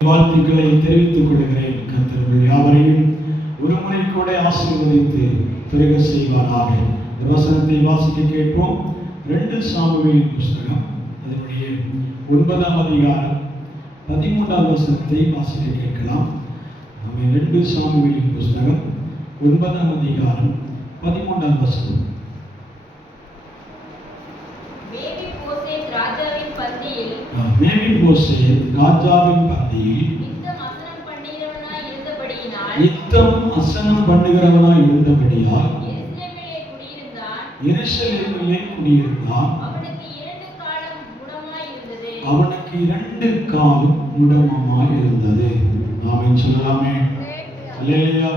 வாழ்த்துக்களை தெரிவித்துக் கொள்கிறேன். கர்த்தர் யாவரையும் ஒரு முறை கூட ஆசீர்வதித்து பெருக செய்வாராக. வசனத்தை வாசிக்க கேட்போம். 2 சாமுவேலின் புஸ்தகம் அதனுடைய 9ஆம் அதிகாரம் 13ஆம் வசனத்தை வாசிக்க கேட்கலாம். 2 சாமுவேலின் புஸ்தகம் 9ஆம் அதிகாரம் 13ஆம் வசனம். மேவிபோசேத் ராஜாவின் பந்தியில் நித்தம் அசனம் பண்ணுகிறவனாய் இருந்தபடியால் எருசலேமிலே குடியிருந்தான். அவனுக்கு 2 காலம் முடமாய் இருந்தது. ஆமென் சொல்லலாமே. அல்லேலூயா.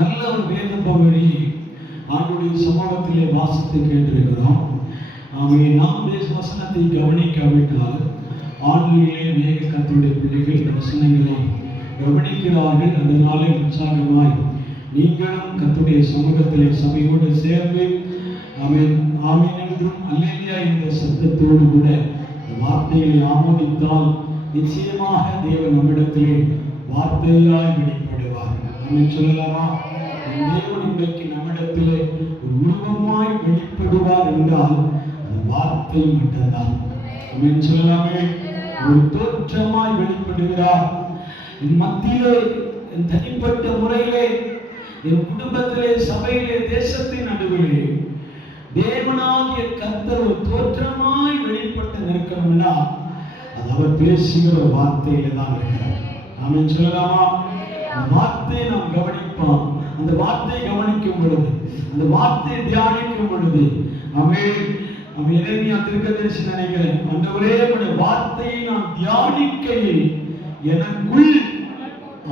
நல்ல ஒரு வேத பகுதி ஆண்டுடைய சமூகத்திலே வாசித்து கேட்டிருக்கிறோம். நாம் வசனத்தை கவனிக்காவிட்டால் ஆன்லைனிலே அநேக கர்த்தருடைய பிள்ளைகள் வசனங்களை கவனிக்கிறார்கள். அதனாலே உற்சாகமாய் நீங்களும் கர்த்தருடைய சமூகத்திலே சபையோடு சேர்ந்து ஆமென் ஆமென் என்றும் அல்லேலூயா என்ற சத்தத்தோடு கூட வார்த்தைகளை ஆமோதித்தால் நிச்சயமாக தேவன் நம்மிடத்திலே வார்த்தையாய் வெளிப்படுவார். ஆமென் சொல்லலாமா? தேவன் இன்றைக்கு நம்மிடத்திலே ஒரு உருவமாய் வெளிப்படுவார் என்றால் வார்த்தை மட்டும்தான். ஆமென் சொல்லலாமே. ஒரு தோற்றமாய் வெளிப்படுகிறார். என் மத்தியிலே, என் தனிப்பட்ட முறையிலே, என் குடும்பத்திலே, சபையிலே, தேசத்தின் நடுவிலே தேவனாகிய கர்த்தர் ஒரு தோற்றமாய் வெளிப்பட்டு நிற்கணும்னா அது அவர் பேசுகிற வார்த்தையில தான் இருக்கிறார். ஆமென் சொல்லலாமா? அந்த வார்த்தையை நாம் கவனிப்போம். அந்த வார்த்தையை கவனிக்கும் பொழுது, அந்த வார்த்தையை தியானிக்கும் பொழுது ஆமென் எரேமியா தீர்க்கதரிசி நினைக்கிறேன், ஆண்டவரே உம்முடைய வார்த்தையை நான் தியானிக்கையில் எனக்குள்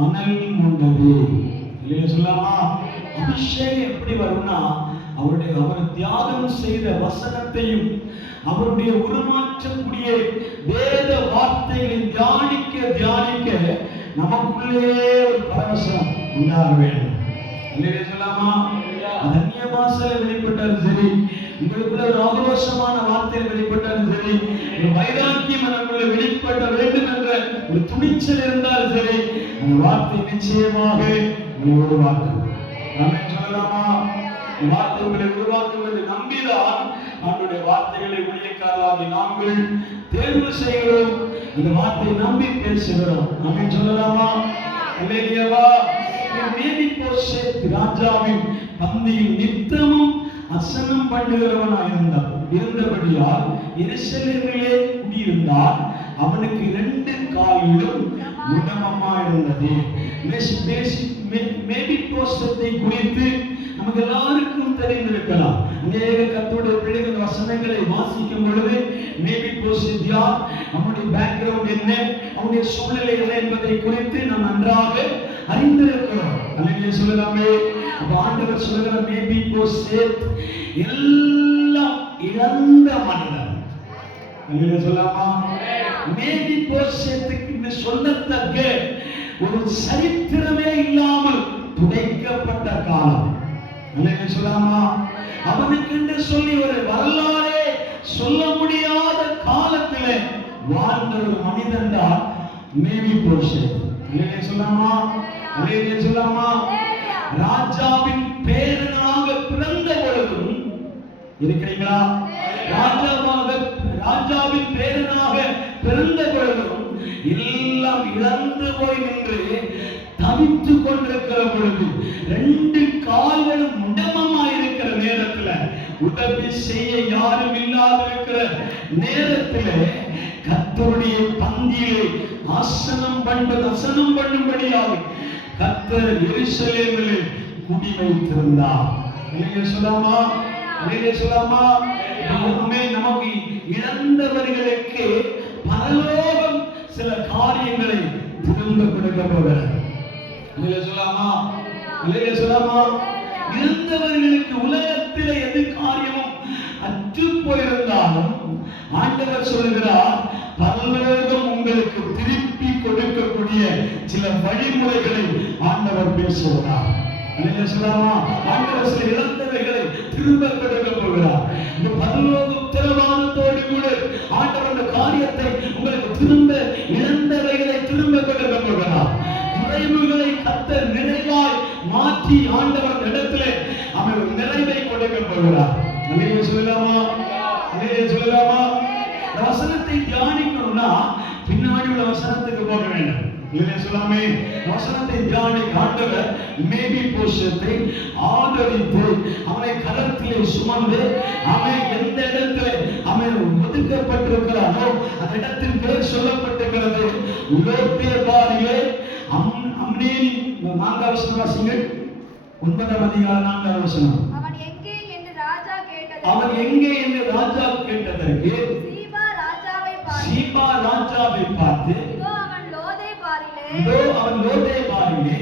அனல் உண்டது. இல்லையா சொல்லலாமா? அபிஷேகம் எப்படி வரும்னா அவர் தியாகம் செய்த வசனத்தையும் அவருடைய உருமாற்றக்கூடிய வேத வார்த்தைகளை தியானிக்க தியானிக்க நமக்குள்ளே ஒரு பரவசம் உண்டாக வேண்டும். இல்லையா சொல்லலாமா? அந்நிய பாஷையில வெளிப்பட்டாலும் சரி, உங்களுக்குள்ள ஒரு ஆக்ரோஷமான வார்த்தையில் வெளிப்பட்டாலும் சரி, ஒரு வைராக்கியம் நமக்குள்ள வெளிப்பட வேண்டும் என்ற ஒரு துணிச்சல் இருந்தாலும் சரி, அந்த வார்த்தை நிச்சயமாக உங்களை உருவாக்கும். ஆமென் சொல்லலாமா? வார்த்தை உங்களை உருவாக்கும் என்று நம்பிதான் அவருடைய வார்த்தைகளை ஊழியக்காரர்களாகி நாங்கள் தேர்வு செய்கிறோம். அந்த வார்த்தையை நம்பி பேசுகிறோம். ஆமென் சொல்லலாமா? அல்லேலூயா. மேவிபோசேத் ராஜாவின் பந்தியில் நித்தமும் அசனம் பண்ணுகிறவனாய் இருந்தபடியால் எருசலேமிலே குடியிருந்தார். அவனுக்கு 2 கால்களும் முடமாய் இருந்தது. மேவிபோசேத்தை குறித்து நமக்கு எல்லாருக்கும் தெரிந்திருக்கலாம். அநேக கர்த்தருடைய பிள்ளைகள் வசனங்களை வாசிக்கும் பொழுது மேவிபோசேத் யார், அவனுடைய பேக்ரவுண்ட் என்ன, அவனுடைய சூழ்நிலை என்ன என்பதை குறித்து நாம் நன்றாக அறிந்திருக்கிறோம். அல்லேலூயா சொல்லலாமே. அப்ப ஆண்டவர் சொல்லுகிற மேவிபோசேத் எல்லாம் இழந்த மனிதன். அல்லேலூயா சொல்லலாமா? மேவிபோசேத்துக்கு சொல்லத்தக்க ஒரு சரித்திரமே இல்லாமல் துடைக்கப்பட்ட காலம். அல்லேலூயா சொல்லலாமா? அவனுக்கு என்று சொல்லி ஒரு வரலாறே சொல்ல முடியாத காலத்திலே வாழ்ந்த ஒரு மனிதன் தான் மேவிபோசேத். அல்லேலூயா சொல்லலாமா? அல்லேலூயா சொல்லலாமா? ராஜாவின் பேரனாக பிறந்த பொழுதும் இருக்கிறீங்களா? ராஜாவின் பேரனாக பிறந்த பொழுதும் எல்லாம் இழந்து போய் நின்று தவித்துக் கொண்டிருக்கிற பொழுது 2 கால்களும் முடமாய் இருக்கிற நேரத்துல, உதவி செய்ய யாரும் இல்லாதிருக்கிற நேரத்திலே கர்த்தருடைய பந்தியிலே அசனம் பண்ணும்படியாக கர்த்தர் எருசலேமிலே குடி வைத்திருந்தார். இல்லையா சொல்லாமா? இல்லையா சொல்லாமா? நமக்கு இழந்தவர்களுக்கு பரலோகம் சில காரியங்களை திரும்ப கொடுக்க போகிறார். இல்லையா சொல்லாமா? இல்லையா சொல்லாமா? இழந்தவர்களுக்கு உலகத்திலே எது காரியமும் அற்று போயிருந்தாலும் ஆண்டவர் சொல்லுகிறார், பரலோகம் உங்களுக்கு திருப்பி கொடுக்கக்கூடிய சில வழிமுறைகளை ஆண்டவர் பேசுகிறார். ஆண்டவர் சில இழந்தவைகளை திரும்ப கொடுக்க போகிறார். இந்த பரலோக உத்தரவாதத்தோடு கூட ஆண்டவர் அந்த காரியத்தை உங்களுக்கு திரும்ப இழந்தவைகளை திரும்ப போகிறார். அல்லேலூயா சொல்லலாமா? அல்லேலூயா சொல்லலாமா? இந்த வசனத்தை தியானிக்கணும்னா பின்னாடி உள்ள வசனத்துக்கு போக வேண்டும். இல்லையா சொல்லாமே? வசனத்தை தியானிக்க ஆண்டவர் மேபி போஷத்தை ஆதரித்து அவனை கரத்திலே சுமந்து அவன் எந்த இடத்துல அவன் ஒதுக்கப்பட்டிருக்கிறானோ அந்த இடத்தின் பேர் சொல்லப்பட்டிருக்கிறது லோதேபாரிலே. அம்னேனி 4 வசனம் வாசிங்கள். 9ஆம் அதிகாரம் 4ஆம் வசனம். அவன் எங்கே என்று ராஜா கேட்டதற்கு சீபா ராஜாவை பார்த்து இதோ அவன் லோதேபாரிலே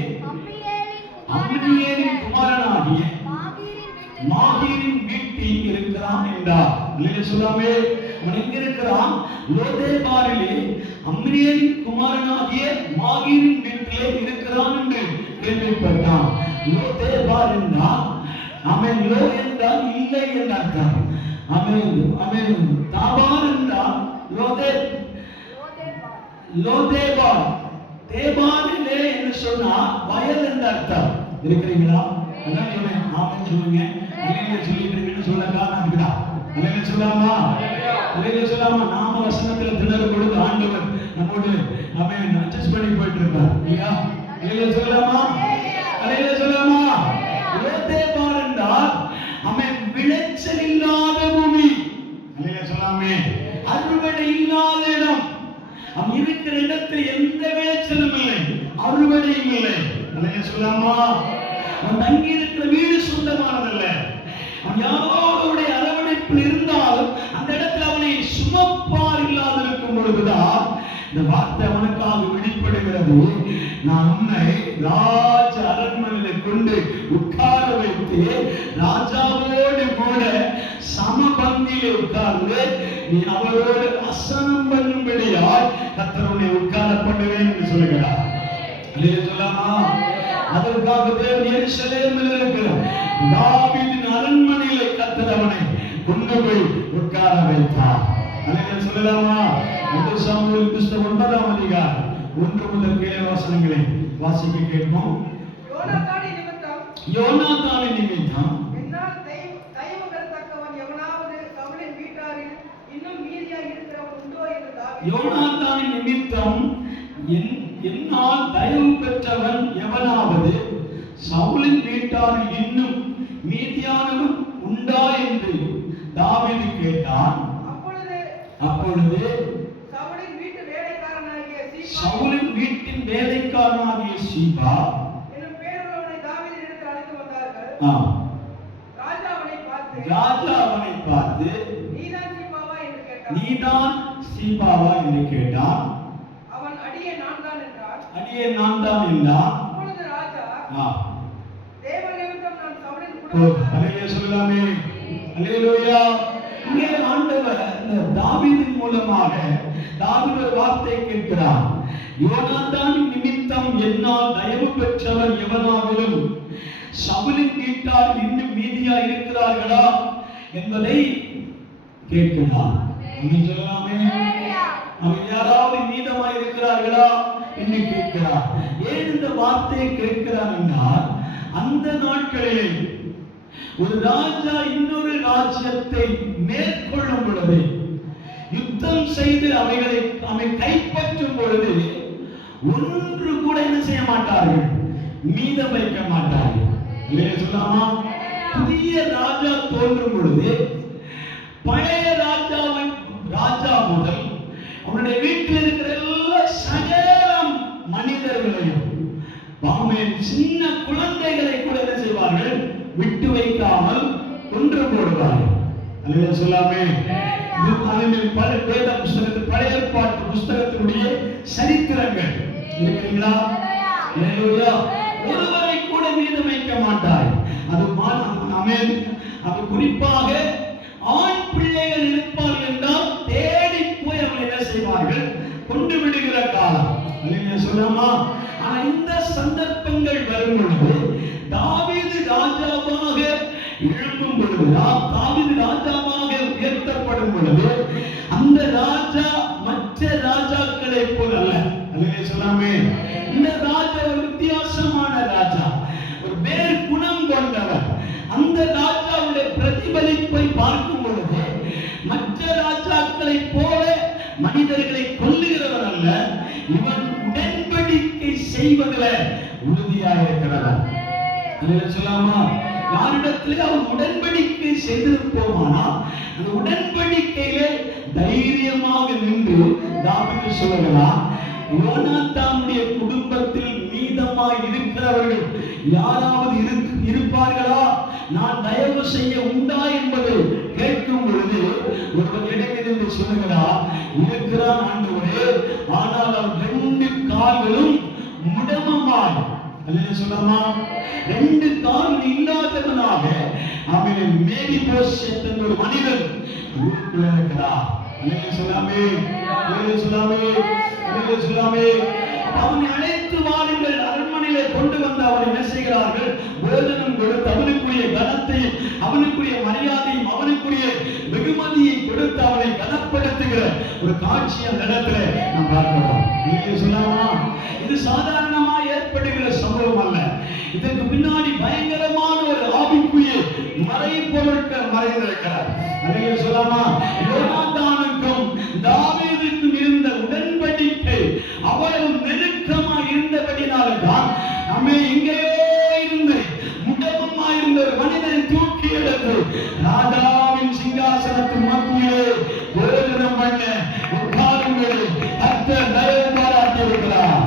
அம்மியேலின் குமாரனாகிய மாகீரின் வீட்டில் இருக்கிறான் என்றார். இல்லையா சொல்லாமே? அவன் எங்க இருக்கிறான்? லோதேபாரிலே அம்மியேலின் குமாரனாகிய மாகீரின் வீட்டிலே இருக்கிறான் என்று கேள்விப்பட்டான். லோதேபார் என்றால் அவன் லோ என்றால் இல்லை என்று அர்த்தம். அவன் தாபார் என்றால் லோதேபார். தேபாரிலே என்று சொன்னா வயல் என்று அர்த்தம். இருக்கிறீங்களா? அதான் சொன்னேன். ஆமென் சொல்லுங்க. அல்லேலூயா சொல்லிட்டு இருக்கீங்கன்னு சொல்ல காரணம் இருக்குதா? அல்லேலூயா சொல்லாமா? அல்லேலூயா சொல்லாமா? நாம வசனத்துல திணறும் பொழுது ஆண்டவர் நம்மோடு அவன் அட்ஜஸ்ட் பண்ணி போயிட்டு இருப்பார். இல்லையா? அல்லேலூயா சொல்லாமா? அல்லேலூயா சொல்லாமா? லோதேபார் என்றால் அவன் விளைச்சல் இல்லாத பூமி. அல்லேலூயா சொல்லாமே? அறுவடை இல்லாத இடம். அவன் இருக்கிற இடத்தில் எந்த விளைச்சலும் இல்லை, அறுவடையும் இல்லை. அல்லேலூயா சொல்லாமா? அவன் தங்கி இருக்கிற வீடு சொந்தமானதல்ல. அவன் யாரோடைய அரவணைப்பில் இருந்தாலும் அந்த இடத்துல அவனை சுமப்பார் இல்லாதிருக்கும் பொழுதுதான் இந்த வார்த்தை அவனுக்காக வெளிப்படுகிறது. நான் உன்னை ராஜ அரண்மனையில கொண்டு உட்கார வைத்து ராஜாவோடு கூட சமபந்தியில் உட்கார்ந்து நீ அவரோடு அசனம் பண்ணும்படியாய் கர்த்தர் உன்னை உட்கார பண்ணுவேன் என்று சொல்லுகிறார். அல்லேலூயா சொல்லாமா? அதற்காக தேவன் எருசலேமில் இருக்கிற தாவீதின் அரண்மனையிலே கர்த்தர் அவனை கொண்டு போய் உட்கார வைத்தார். அல்லேலூயா சொல்லலாமா? 1 சாமுவேல் புத்தகம் 9ஆம் அதிகாரம் 1 முதல் 7 வசனங்களை வாசிக்க கேட்போம். யோனாத்தானின் நிமித்தம் என்னால் தயவு பெறத்தக்கவன் எவனாவது சவுலின் வீட்டாரில் இன்னும் மீதியாய் இருக்கிறவன் உண்டோ என்று தாவீது. யோனாத்தானின் நிமித்தம் என்னால் தயவு பெற்றவன் எவனாவது சவுலின் வீட்டாரில் இன்னும் மீதியானவன் உண்டா என்று தாவீது கேட்டான். அப்பொழுது சவுலின் வீட்டின் வேலைக்காரனாகிய சீபா என்னும் பேருள்ளவனை தாவீதினிடத்தில் அழைத்து வந்தார்கள். ராஜா அவனை பார்த்து நீதான் சீபாவா என்று கேட்டான். அவன் அடியே நான் தான் என்றான். அப்பொழுது ராஜா தேவனிமித்தம் நான் சவுலின் குடும்பத்தார். அல்லேலூயா சொல்லலாமே? அல்லேலூயா. இங்கே ஆண்டவர் தாவீதின் மூலமாக தாவீது ஒரு வார்த்தை கேட்கிறார். யோனாத்தானின் நிமித்தம் என்னால் தயவு பெற்றவர் எவனாகிலும் சவுலின் வீட்டார் இன்னும் மீதியா இருக்கிறார்களா என்பதை கேட்கிறார். சொல்லலாமே? அவன் யாராவது மீதமாய் இருக்கிறார்களா என்று கேட்கிறார். ஏன் இந்த வார்த்தையை கேட்கிறார் என்றால் அந்த நாட்களிலே ஒரு ராஜா இன்னொரு ராஜ்யத்தை மேற்கொள்ளும் பொழுது யுத்தம் செய்து அவை கைப்பற்றும் பொழுது ஒன்று கூட என்ன செய்ய மாட்டார்கள், மீதம் வைக்க மாட்டார்கள். இல்லையா சொல்லாமா? புதிய ராஜா தோன்றும் பொழுது பழைய ராஜா முதல் அவனுடைய வீட்டில் இருக்கிற எல்லா சகலம் மனிதர்களையும் சின்ன குழந்தைகளை கூட என்ன செய்வார்கள், விட்டு வைக்காமல் கொன்று போடுவார்கள். அல்லேலூயா சொல்லாமே? வேத புஸ்தகத்தில் பழைய ஏற்பாட்டு புஸ்தகத்தினுடைய சரித்திரங்கள் இருக்கிறீங்களா? அல்லேலூயா. ஒருவரை கூட மீதம் வைக்க மாட்டார். அது குறிப்பாக ஆண் பிள்ளைகள் இருப்பார்கள் என்றால் தேடி போய் அவர்கள் என்ன செய்வார்கள், கொண்டு விடுகிற காலம். அல்லேலூயா சொல்லாமா? ஆனா இந்த சந்தர்ப்பங்கள் வரும் பொழுது தாவீது ராஜாவாக எழும்பும் பொழுது, தாவீது ராஜாவாக உயர்த்தப்படும் பொழுது அந்த ராஜா மற்ற ராஜாக்களை போல அல்ல. அல்லேலூயா சொல்லாமே? இந்த ராஜா ஒரு வித்தியாசமான ராஜா, ஒரு வேறு குணம் கொண்டவர். அந்த ராஜாவுடைய பிரதிபை பிரதிபலிப்பை பார்க்கும் பொழுது மற்ற ராஜாக்களை போல மனிதர்களை கொல்லுகிறவர் அல்ல, இவன் உடன்படிக்கை செய்வதில் உறுதியாக இருக்கிறவர். சொல்லாமா, யாரிடத்திலே அவன் உடன்படிக்கை செய்திருப்போமானா அந்த உடன்படிக்கையிலே தைரியமாக நின்று தாவீது சொல்லுகிறான், யோனாத்தானுடைய குடும்பத்தில் மீதமாய் இருக்கிறவர்கள் யாராவது இருப்பார்களா, நான் தயவு செய்ய உண்டா என்பதை கேட்கும் பொழுது ஒருவன் இடையிலிருந்து சொல்லுகிறார், இருக்கிறான் ஆண்டவரே, ஆனால் அவன் 2 கால்களும் முடமமாய், சொல்லாமா, 2 கால்கள் இல்லாதவனாக அவன் மேடிபோசேத் என்ற ஒரு மனிதன் ஊருக்குள்ள இருக்கிறார். சொல்லாமே சொல்லாமே சொல்லாமே. அவனை அழைத்து வாருங்கள், அரண்மனையிலே கொண்டு வந்து அவனை என்ன செய்கிறார்கள், போஜனம் கொடுத்து அவனுக்குரிய கனத்தை, அவனுக்குரிய மரியாதையும், அவனுக்குரிய வெகுமதியை கொடுத்து அவனை கனப்படுத்துகிற ஒரு காட்சி அந்த இடத்துல நாம் பார்க்கிறோம். சொல்லாமா, இது சாதாரணமா ஏற்படுகிற சம்பவம் அல்ல. இதற்கு பின்னாடி பயங்கரமான ஒரு ஆவிக்குரிய மறைபொருட்கள் மறைந்திருக்கிறார். சொல்லாமா, யோனாத்தானுக்கும் தாவீதுக்கும் இருந்த உடன்படிக்கை அவ்வளவு நெருக்கமாக இருந்தபடினால்தான் நம்ம எங்கேயோ இருந்து முடவமாக இருந்த ஒரு மனிதனை தூக்கி எடுத்து ராஜாவின் சிங்காசனத்தின் மத்தியிலே போஜனம் பண்ண உட்காருங்கள், கர்த்தர் தயவு பாராட்டி இருக்கிறார்.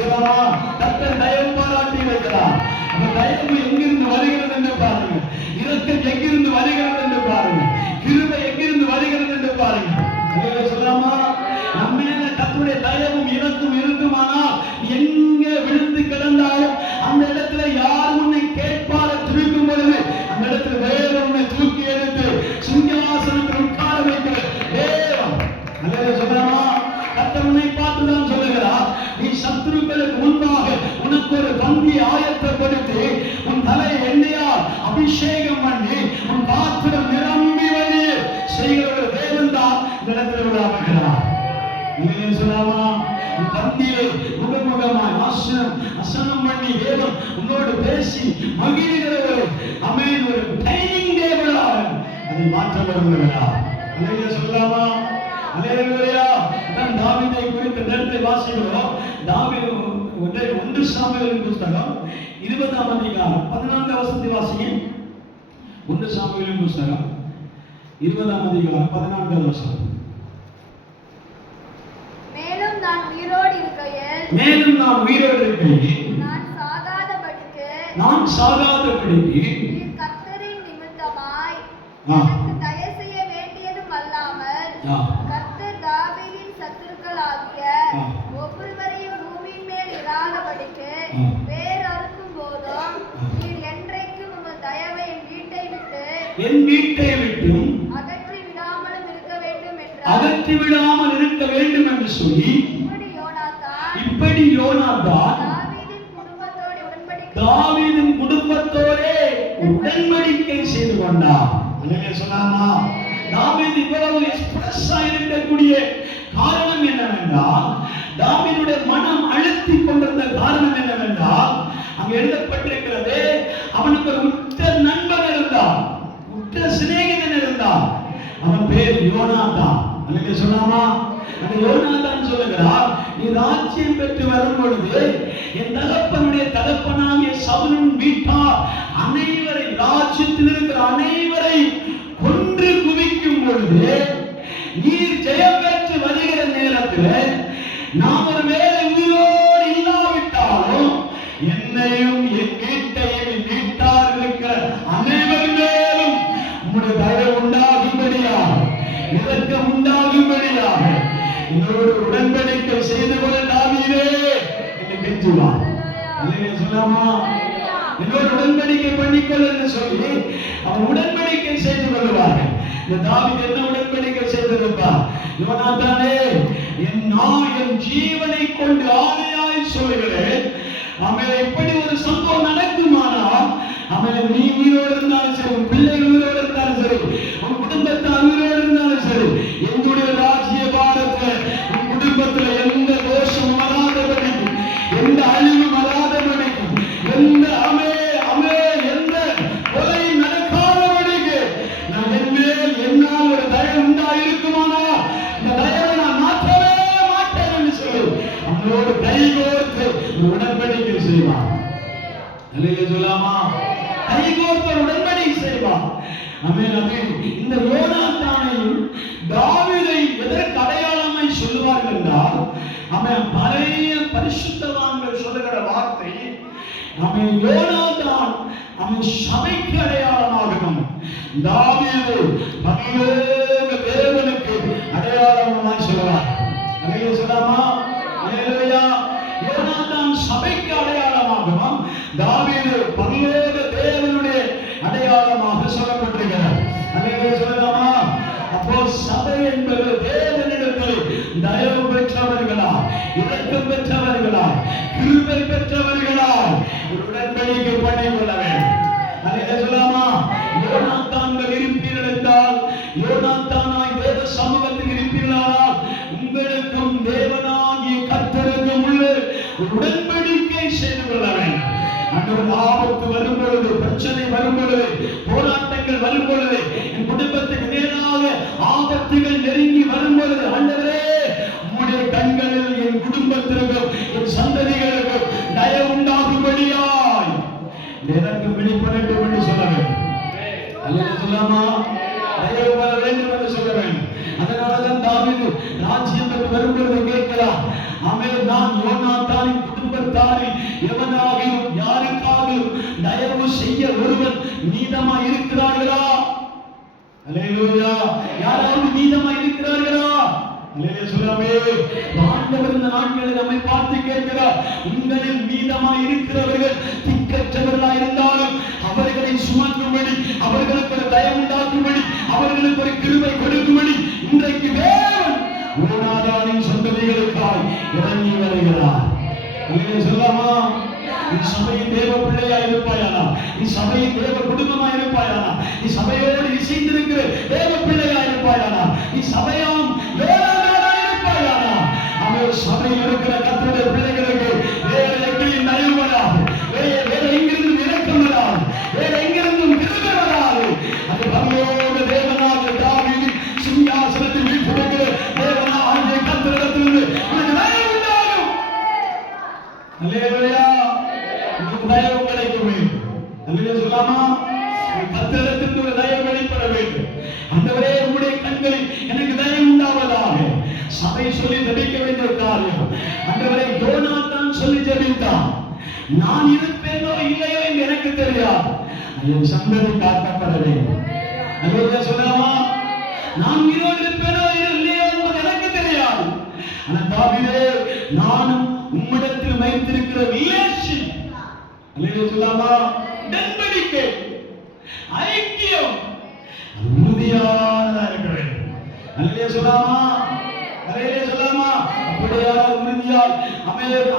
சொல்லாமா, கர்த்தர் தயவு பாராட்டி இருக்கிறார். அந்த தயவு எங்கிருந்து வருகிறது என்று பாருங்கள், இரக்கம் எங்கிருந்து வருகிறது என்று பாருங்கள், கிருபை எங்கிருந்து வருகிறது என்று பாருங்கள். சொல்லாமா, நம்ம கர்த்தருடைய தயவும் இரக்கம் இருக்குமானால் எங்கே விழுந்து கிடந்தாலும் அந்த இடத்துல யார் உன்னை கேட்பார துடிக்கும் பொழுது அந்த இடத்துல வேற உன்னை தூக்கி எடுத்து சிங்காசனத்தில் உட்கார வைக்கிற தேவன். சொல்லாமா, கர்த்தர் உன்னை பார்த்துதான் சொல்லுகிறார், நீ சத்துருக்களுக்கு முன்பாக உனக்கு ஒரு பந்தி ஆயத்தப்படுத்தி உன் தலை எண்ணெயால் அபிஷேகம் பண்ணி உன் பாத்திரம் நிரம்பி வழியே செய்கிற ஒரு தேவன் தான் இந்த இடத்துல விடாமக்கிறார். சொல்லாமா, பந்தியிலே முகமுகமாய் அசனம் பண்ணி தேவன் உன்னோடு பேசி மகிழ்கிற ஒரு அமேன், ஒரு டைனிங் டேபிளாக அதை மாற்ற வருகிறார். சொல்லாமா, அல்லேலூயா. தாவீதை குறித்த நேரத்தை வாசிக்கிறோம். தாவீது 1 சாமுவேலின் புத்தகம் 20ஆம் அதிகாரம் 14ஆம் வசனத்தை வாசிங்க. 1 சாமுவேலின் புத்தகம் 20ஆம் அதிகாரம் 14ஆம் வசனம். மேலும் நான் உயிரோடு இருக்கையில் நான் சாகாதபடிக்கு நீர் கர்த்தரின் நிமித்தமாய் எனக்கு தயவு செய்ய வேண்டியதும் அல்லாமல் கர்த்தர் தாவீதின் சத்துருக்களாகிய ஒவ்வொருவரையும் பூமியின் மேல் இராதபடிக்கு வேர் அறுக்கும் போதும் நீர் என்றைக்கும் உமது தயவை என் வீட்டை விட்டு அகற்றி விடாமல் இருக்க வேண்டும் என்று சொல்லி இப்படி யோனாத்தான் தாவீதின் குடும்பத்தோடே உடன்படிக்கை செய்து கொண்டார். சொன்னாமா, தாவீது இவ்வளவு எக்ஸ்பிரஸா இருக்கக்கூடிய காரணம் என்னவென்றால், தாவீதுடைய மனம் அழுத்தி கொண்டிருந்த காரணம் என்னவென்றால், அங்கு எழுதப்பட்டிருக்கிறது, அவனுக்கு ஒரு உற்ற நண்பன் இருந்தான், உற்ற சிநேகிதன் இருந்தான். அவன் பேர் யோனாத்தான். சொன்னாமா, அந்த யோனாத்தான் சொல்லுகிறார், நீ ராஜ்யம் பெற்று வரும் பொழுது என் தகப்பனுடைய தகப்பனாகிய சவுலின் வீட்டார் அனைவரை, ராஜ்யத்தில் இருக்கிற அனைவரை கொன்று குவிக்கும் பொழுது நீர் ஜெயம் பெற்று வருகிற நேரத்தில் நாம் ஒரு வேலை உயிரோடு இல்லாவிட்டாலும் என்னையும் என் வீட்டையும் என் வீட்டார் இருக்கிற அனைவர் மேலும் உம்முடைய தயவு உண்டாகும்படியாக, இரக்கம் உண்டாகும்படியாக என்னோடு உடன்படிக்கை செய்து கொள்ள தாவீதே என்று கெஞ்சுவார். சொல்லாமா, என்னோடு உடன்படிக்கை பண்ணிக்கொள்ள என்று சொல்லி அவன் உடன்படிக்கை செய்து கொள்வார்கள். இந்த தாவீது என்ன உடன்படிக்கை செய்திருப்பார்? யோனாத்தானே, என் ஜீவனை கொண்டு ஆணையாய் சொல்லுகிறேன், அவன் இப்படி ஒரு சம்பவம் நடக்குமானால் அவன் நீ உயிரோடு இருந்தாலும் சரி, உன் பிள்ளைகள் உயிரோடு இருந்தாலும் சரி, உன் குடும்பத்தார் உயிரோடு இருந்தாலும் சரி, என்னுடைய ராஜ்ய பாரத்தில் உன் குடும்பத்தில் எந்த தோஷம் வராதபடிக்கும், எந்த அழிவு வராதபடிக்கும், எந்த எந்த கொலை நடக்காதபடிக்கு நம்மளோடு கைகோர்த்து ஒரு உடன்படிக்கை செய்வார். அல்லேலூயா சொல்லாமா? கைகோர்த்து ஒரு உடன்படிக்கை செய்வார். ஆமென். இந்த யோனாத்தானையும் தாவீதை எதற்கு அடையாளமாய் சொல்லுவார்கள் என்றால், அவன் பழைய பரிசுத்தவான்கள் சொல்லுகிற வார்த்தை, அவன் யோனாத்தான் அவன் சபைக்கு அடையாளமாகவும், தாவீது பரலோக தேவனுக்கு அடையாளமாய் சொல்லுவார். அல்லேலூயா சொல்லாமா? அல்லேலூயா. யோனாத்தான் சபைக்கு அடையாளமாகவும், தாவீது பரலோக தேவனுடைய அடையாளமாக சொல்லப்பட்டிருக்கிறார். அல்லேலூயா சொல்லலாமா? அப்போ சபை என்பது தேவனிடத்தில் தயவு பெற்றவர்களா, இரக்கம் பெற்றவர்களா, கிருபை பெற்றவர்களா ஒரு உடன்படிக்கை பண்ணிக் கொள்ள வேண்டும். அல்லேலூயா சொல்லலாமா? யோனாத்தான்கள் இருப்பீர்கள் என்றால், யோனாத்தானாய் தேவ சமூகத்தில் இருப்பீர்களானால், உங்களுக்கும் தேவனாகிய கர்த்தருக்கும் உள்ள ஒரு உடன்படிக்கை செய்து கொள்ள வேண்டும். அன்று ஆபத்து வரும் பொழுது, பிரச்சனை வரும் பொழுது, போராட்டங்கள் வரும் பொழுது, என் குடும்பத்துக்கு நேராக ஆபத்துகள் நெருங்கி வரும் பொழுது, ஆண்டவரே உம்முடைய கண்களில் என் குடும்பத்திற்கும் என் சந்ததிகளுக்கும் தயவு உண்டாகும்படியாய் எனக்கு வெளிப்படட்டும் என்று சொல்ல வேண்டும். அல்லேலூயா சொல்லாமா? தயவு வர வேண்டும் என்று சொல்ல வேண்டும். அதனாலதான் தாவீது ராஜ்யம் என்று வரும் பொழுது கேட்கிறார், ஆமென், நான் யோனாத்தானின் குடும்பத்தாரில் எவனாகிலும் யாருக்காகவும் தயவு செய்ய ஒருவன் மீதமாய் இருக்கிறார்களா? அல்லேலூயா. யாராவது மீதமாய் இருக்கிறார்களா? அல்லேலூயா சொல்லாமே. ஆண்டவர் இந்த நாட்களில் நம்மை பார்த்து கேட்கிறார், உங்களில் மீதமாய் இருக்கிறவர்கள் திக்கற்றவர்களாய் இருந்தாலும் அவர்களை சுமக்கும்படி, அவர்களுக்கு ஒரு தயவு உண்டாக்கும்படி, அவர்களுக்கு ஒரு கிருபை கொடுக்கும்படி இன்றைக்கு தேவன் யோனாத்தானின் சந்ததிகளுக்காய் இறங்கி வருகிறார். அல்லேலூயா சொல்லாமா? நீ சபையின் தேவ பிள்ளையாய் இருப்பாயானா, நீ சபையின் தேவ குடும்பமாய் இருப்பாயானா, நீ சபையோடு இசைந்திருக்கிற தேவ பிள்ளையாய் இருப்பாயானா, நீ சபையாம் யோனாத்தானாய் இருப்பாயானா, அவன் சபையில் இருக்கிற கர்த்தருடைய பிள்ளைகளுக்கு வேற எங்கேயும் தயவு வராது, வேற எங்கிருந்தும் இரக்கம் வராது, வேற எங்கிருந்தும் கிருபை வராது. அது பரலோக தேவனாகிய தாவீதின் சிங்காசனத்தில் வீற்றிருக்கிற தேவனாகிய கர்த்தரிடத்திலிருந்து உனக்கு தயவு உண்டாகும். அல்லேலூயா. தயவு கிடைக்க வேண்டும். அல்லேலூயா சொல்லாமா? கர்த்தரிடத்திலிருந்து ஒரு தயவு வெளிப்பட வேண்டும். ஆண்டவரே உம்முடைய கண்களில் எனக்கு தயவு உண்டாவதாக. சபை சொல்லி ஜெபிக்க வேண்டிய காரியம். ஆண்டவரே யோனாத்தான் சொல்லி ஜெபித்தான், நான் இருப்பேனோ இல்லையோ என்று எனக்கு தெரியாது, என் சந்ததி காக்கப்பட வேண்டும். அல்லேலூயா சொல்லாமா? நான் உயிரோடு இருப்பேனோ இல்லையோ என்பது எனக்கு தெரியாது. ஆனா தாவீதே, நானும் உம்மிடத்தில் வைத்திருக்கிற ரிலேஷன், அல்லேலூயா சொல்லாமா, உடன்படிக்கை, ஐக்கியம் உறுதியானதா இருக்க வேண்டும். அல்லேலூயா சொல்லாமா? அல்லேலூயா சொல்லாமா? அப்படியான உறுதியாய்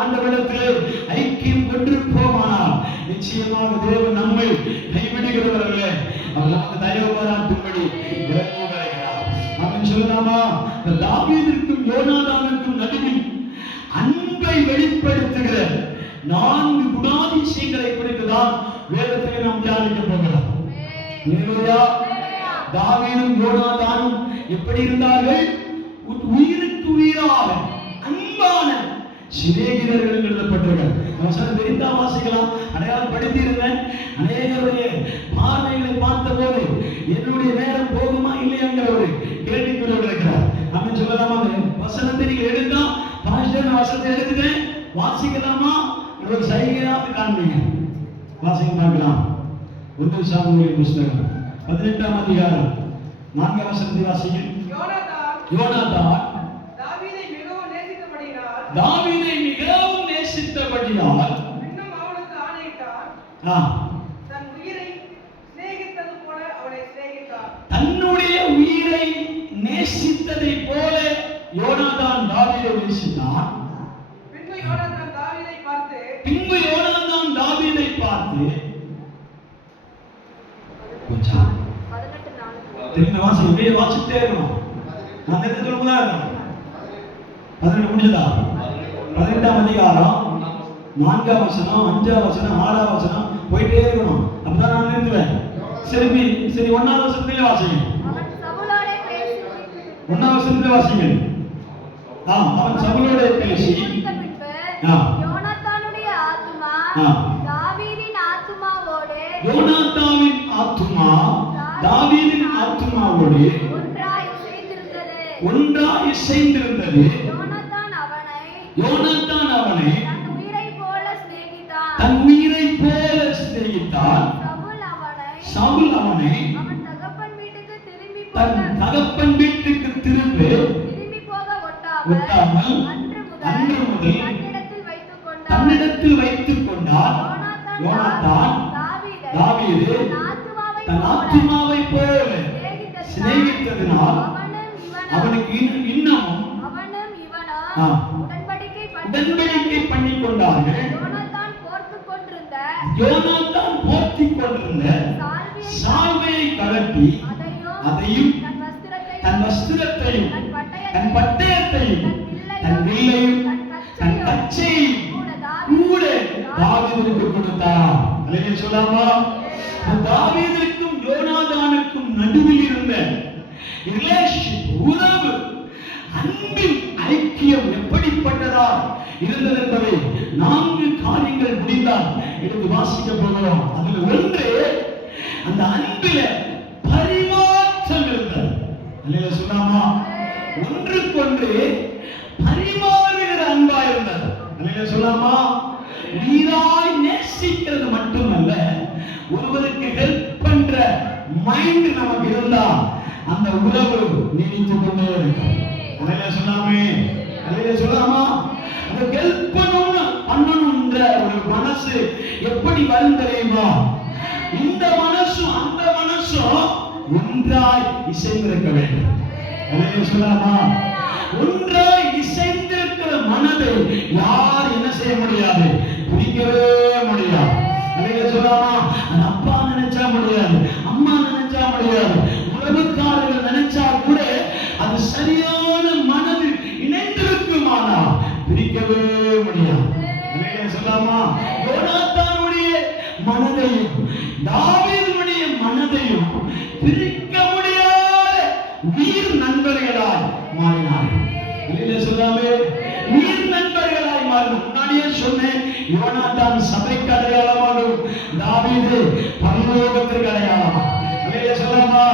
ஆண்டவரிடத்தில் ஐக்கியம் கொண்டிருப்போமானால் நிச்சயமாக தேவன் நம்மை கைவிடுகிறவர் அல்ல, அவர் நமக்கு தயவு பாராட்டும்படி இறங்கி வருகிறார். அவன் சொல்லலாமா? தாவீதிற்கும் யோனாத்தானுக்கும் நடுவில் அன்பை வெளிப்படுத்துகிற 4 குணாதிசயங்களை குறித்து தான் வேதத்தில் நாம் தியானிக்க போகிறோம். அல்லேலூயா. தாவீதும் யோனாத்தானும் எப்படி இருந்தார்கள்? உயிருக்கு உயிராக அன்பான சிநேகிதர்கள் எழுதப்பட்டிருக்கிறார். வசனம் தெரிந்தா வாசிக்கலாம். அடையாளம் படித்து இருந்தேன். அநேகருடைய பார்வைகளை பார்த்தபோது என்னுடைய நேரம் போகுமா இல்லையாங்கிற ஒரு கேள்விக்குறியோடு இருக்கிறார். அப்படின்னு சொல்லலாமா? வசனத்தை நீங்க எடுத்தா பாஸ்டர் வசனத்தை எடுத்துட்டேன் வாசிக்கலாமா? ஒரு சைகையாவது காண்பீங்க. வாசிக்க பார்க்கலாம். 1 சாமுவேல் புஸ்தகம் 18ஆம் அதிகாரம் 4ஆம் வசனத்தை வாசிங்க. யோனாத்தான் தாவீதை மிகவும் நேசித்தபடியால் இன்னும் அவனுக்கு ஆணையிட்டான், தன் உயிரை சிநேகித்தது போல அவனை சிநேகித்தான். தன்னுடைய உயிரை நேசித்ததை போல யோனாத்தான் தாவீதை நேசித்தான். பின்பு யோனாத்தான் தாவீதை பார்த்து கொஞ்சம் திரும்ப வாசி, வாசிட்டே இருக்கணும். நான் நேரத்தை சொல்லுங்களா? 18 முடிஞ்சதா? 18ஆம் அதிகாரம் 4ஆம் வசனம், 5ஆம் வசனம், 6ஆம் வசனம் போயிட்டே இருக்கணும். அப்பதான் நான் நிறுத்துவேன். சரி 1ஆம் வசனத்திலே வாசிங்க. 1ஆம் வசனத்திலே வாசிங்க. அவன் சவுலோட பேசி ஆ. யோனத்தானுடைய ஆத்துமா ஆ. தாவீதின் ஆத்துமாவோடு யோனாத்தாவின் ஆத்துமா தாவீதின் ஆத்துமாவோடு ஒன்றாய் இசைந்திருந்தது. ஒன்றாய் இசைந்திருந்தது. யோனத்தான் அவனை தன் உயிரைப் போல சிநேகித்தான். சவுல் அவனை அவன் தகப்பன் வீட்டுக்கு தன் தகப்பன் வீட்டுக்கு திரும்பி போக ஒட்டாமல் அன்று முதல் தன்னிடத்தில் வைத்துக் கொண்டார். யோனாத்தான் தாவீது தன் ஆத்துமாவை போல சிநேகித்ததினால் அவனுக்கு இன்னமும் உடன்படிக்கை பண்ணி கொண்டார்கள். யோனாத்தான் போர்த்திக் கொண்டிருந்த சால்வையை கழட்டி அதையும் தன் வஸ்திரத்தையும் தன் பட்டயத்தையும் தன் வில்லையும் தன் கச்சையையும் கூட தாவீதுக்கு கொடுத்தான். அல்லேலூயா சொல்லாமா? தாவீதுக்கும் யோனாதானுக்கும் நடுவில் இருந்த ரிலேஷன், உறவு, அன்பின் ஐக்கியம் எப்படிப்பட்டதா இருந்தது என்பதை 4 காரியங்கள் முடிந்தால் எடுத்து வாசிக்க போகிறோம். அதில் ஒன்று, அந்த அன்பில பரிமாற்றம் இருந்தது. அல்லேலூயா சொல்லாமா? ஒன்றுக்கொன்று பரிமாறுகிற அன்பா இருந்தது. அல்லேலூயா சொல்லாமா? நீராய் நேசிக்கிறது மட்டுமல்ல, ஒருவருக்கு ஹெல்ப் பண்ற மைண்ட் நமக்கு இருந்தா அந்த உறவு நீடித்து கொண்டே இருக்கும். அல்லேலூயா சொல்லாமே? அல்லேலூயா சொல்லாமா? அந்த ஹெல்ப் பண்ணணும்ன்ற ஒரு மனசு எப்படி வரும் தெரியுமா? இந்த மனசும் அந்த மனசும் ஒன்றாய் இசைந்திருக்க வேண்டும். அல்லேலூயா சொல்லாமா? ஒன்றாய் இசைந்திருக்கிற மனதை யார் என்ன செய்ய முடியாது? பிரிக்கவே முடியாது. அல்லேலூயா சொல்லாமா? அது அப்பா நினைச்சா முடியாது, அம்மா நினைச்சா முடியாது, உறவுக்காரர்கள் நினைச்சா கூட அது சரியான மனதில் இணைந்திருக்குமானா பிரிக்கவே முடியாது. அல்லேலூயா சொல்லாமா? யோனாத்தானுடைய மனதையும் தாவீதுடைய மனதையும் பிரிக்க முடியாத உயிர் நண்பர்களாய் மாறினார்கள். அல்லேலூயா சொல்லாமே? உயிர் நண்பர்களாய் மாறினார். முன்னாடியே சொன்னேன், யோனாத்தான் சபைக்கு அடையாளமாகும், தாவீது பரலோகத்திற்கு அடையாளமா. அல்லேலூயா சொல்லாமா?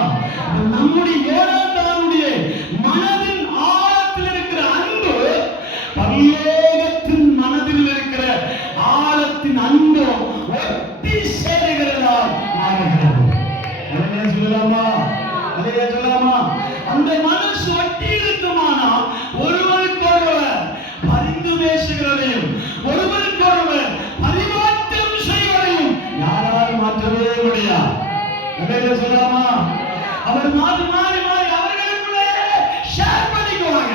நம்முடைய யோனாத்தானுடைய மனதின் ஆழத்தில் இருக்கிற அன்பு பரலோகத்தின் மனதில் இருக்கிற ஆழத்தின் அன்பு ஒட்டி சேருகிறதா மாறுகிறது. அல்லேலூயா சொல்லலாமா? அல்லேலூயா சொல்லாமா? அந்த மனசு ஒட்டி இருக்குமானா ஒருவருக்கொருவர் பரிந்து பேசுகிறதையும் ஒருவருக்கொருவர் பரிமாற்றம் செய்வதையும் யாராலும் மாற்றவே முடியாது. அல்லேலூயா சொல்லாமா? அவர் மாறி மாறி மாறி அவர்களுக்குள்ளே ஷேர் பண்ணிக்குவாங்க.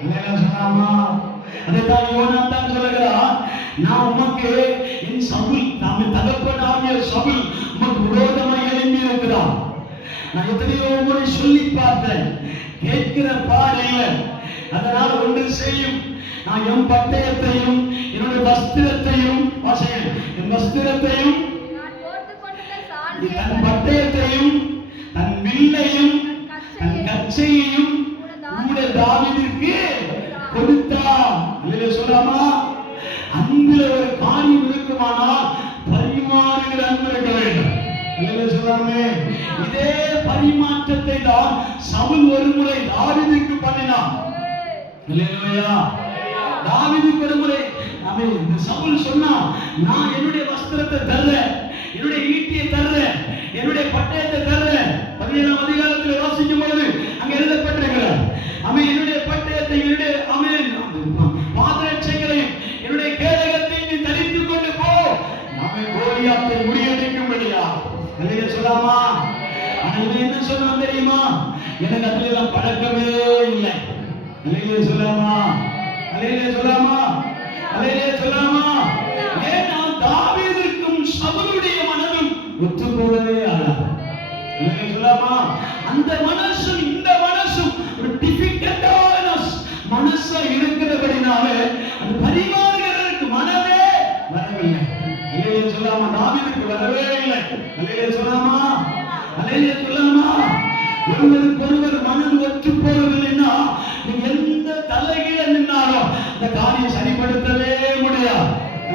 அல்லேலூயா சொல்லாமா? அதைத்தான் யோனாத்தான் சொல்லுகிறான், நான் உமக்கு என் சவுல், நாம தகப்பனாகிய சவுல் உமக்கு விரோதமாக எழும்பி இருக்கிறான். நான் எத்தனையோ முறை சொல்லி பார்த்தேன், கேட்கிற பாடையில. அதனால் ஒன்று செய்யும், நான் என் பட்டயத்தையும் என்னுடைய வஸ்திரத்தையும் என் வஸ்திரத்தையும் தன் பட்டயத்தையும் தன் வில்லையும் தன் கச்சையையும் கூட தாவீதுக்கு கொடுத்தான். அல்லேலூயா சொல்லாமா? அன்புல ஒரு காரியம் இருக்குமானால் பரிமாறுகிற அன்பு இருக்க வேண்டும். அல்லேலூயா சொல்லாமே? இதே பரிமாற்றத்தை தான் சவுல் ஒரு முறை தாவீதுக்கு பண்ணினான். அல்லேலூயா. தாவீதுக்கு ஒரு முறை இந்த சவுல் சொன்னா, நான் என்னுடைய வஸ்திரத்தை தர்றேன், என்னுடைய ஈட்டியை தர்றேன், என்னுடைய பட்டயத்தை தர்றேன். 17ஆம் அதிகாரத்தில் வாசிக்கும் பொழுது அங்க எழுதப்பட்டிருக்கிறார், அவன் என்னுடைய பட்டயத்தை, என்னுடைய பாதரட்சைகளையும் என்னுடைய கேடகத்தை நீ தரித்துக் கொண்டு போ, அவன் கோலியாத்தை முறியடிக்கும்படியா. அல்லேலூயா சொல்லாமா? ஆனா இவன் என்ன சொன்னான் தெரியுமா? எனக்கு அதுல எல்லாம் பழக்கமே இல்லை. அல்லேலூயா சொல்லாமா? அல்லேலூயா சொல்லாமா? அல்லேலூயா சொல்லாமா? ஏன்னா தாவீதுக்கும் சவுலுடைய மனதும் ஒத்து போகவே ஆகாது. அல்லேலூயா சொல்லாமா? அந்த மனசும் இந்த மனசும் ஒரு டிஃபிகல்ட்டான மனசா இருக்கிறபடினாலே அது பரிமாறுகிறதுக்கு மனமே வரவில்லை. அல்லேலூயா சொல்லாமா? தாவீதுக்கு வரவே இல்லை. அல்லேலூயா சொல்லாமா? அல்லேலூயா சொல்லாமா? ஒருவருக்கு ஒருவர் மனது ஒத்து போகவில்லைன்னா நீங்க எந்த தலைகீழ நின்னாலும் அந்த காரியம் சரிப்படுத்தவே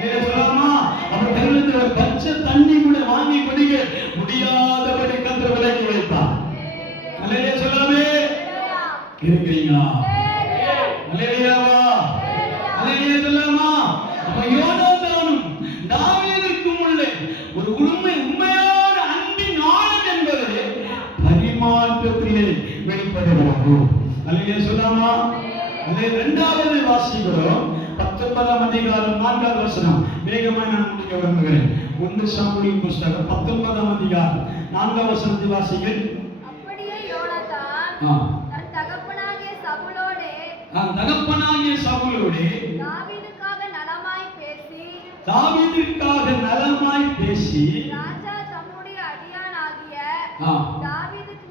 அல்லேலூயா சொல்லலாமா? அவர் கையிலிருந்து ஒரு பச்சை தண்ணி கூட வாங்கி குடிக்க முடியாதபடி கர்த்தர் விலக்கி வைத்தார். அல்லேலூயா சொல்லலாமே? இருக்கிறீங்களா? அல்லேலூயாவா? அல்லேலூயா சொல்லலாமா? அப்ப யோனாத்தானும் தாவீதுக்கும் உள்ள ஒரு உண்மையான அன்பின் ஆழம் என்பது பரிமாற்றத்திலே வெளிப்படுகிறது. அல்லேலூயா சொல்லலாமா? அதே இரண்டாவது வாசிக்கிறோம் 19ஆம் அதிகாரம் 4வது வசனம். வேகமாக நான் முடிக்க விரும்புகிறேன். 1 சாமுவேல் புத்தகம் 19ஆம் அதிகாரம் 4வது வசனத்தை வாசிங்கள். அப்படியே யோனத்தான் தன் தகப்பனாகிய சவுலோடே தாவீதுக்காக நலமாய் பேசி ராஜா தம்முடைய அடியானாகிய தாவீதுக்கு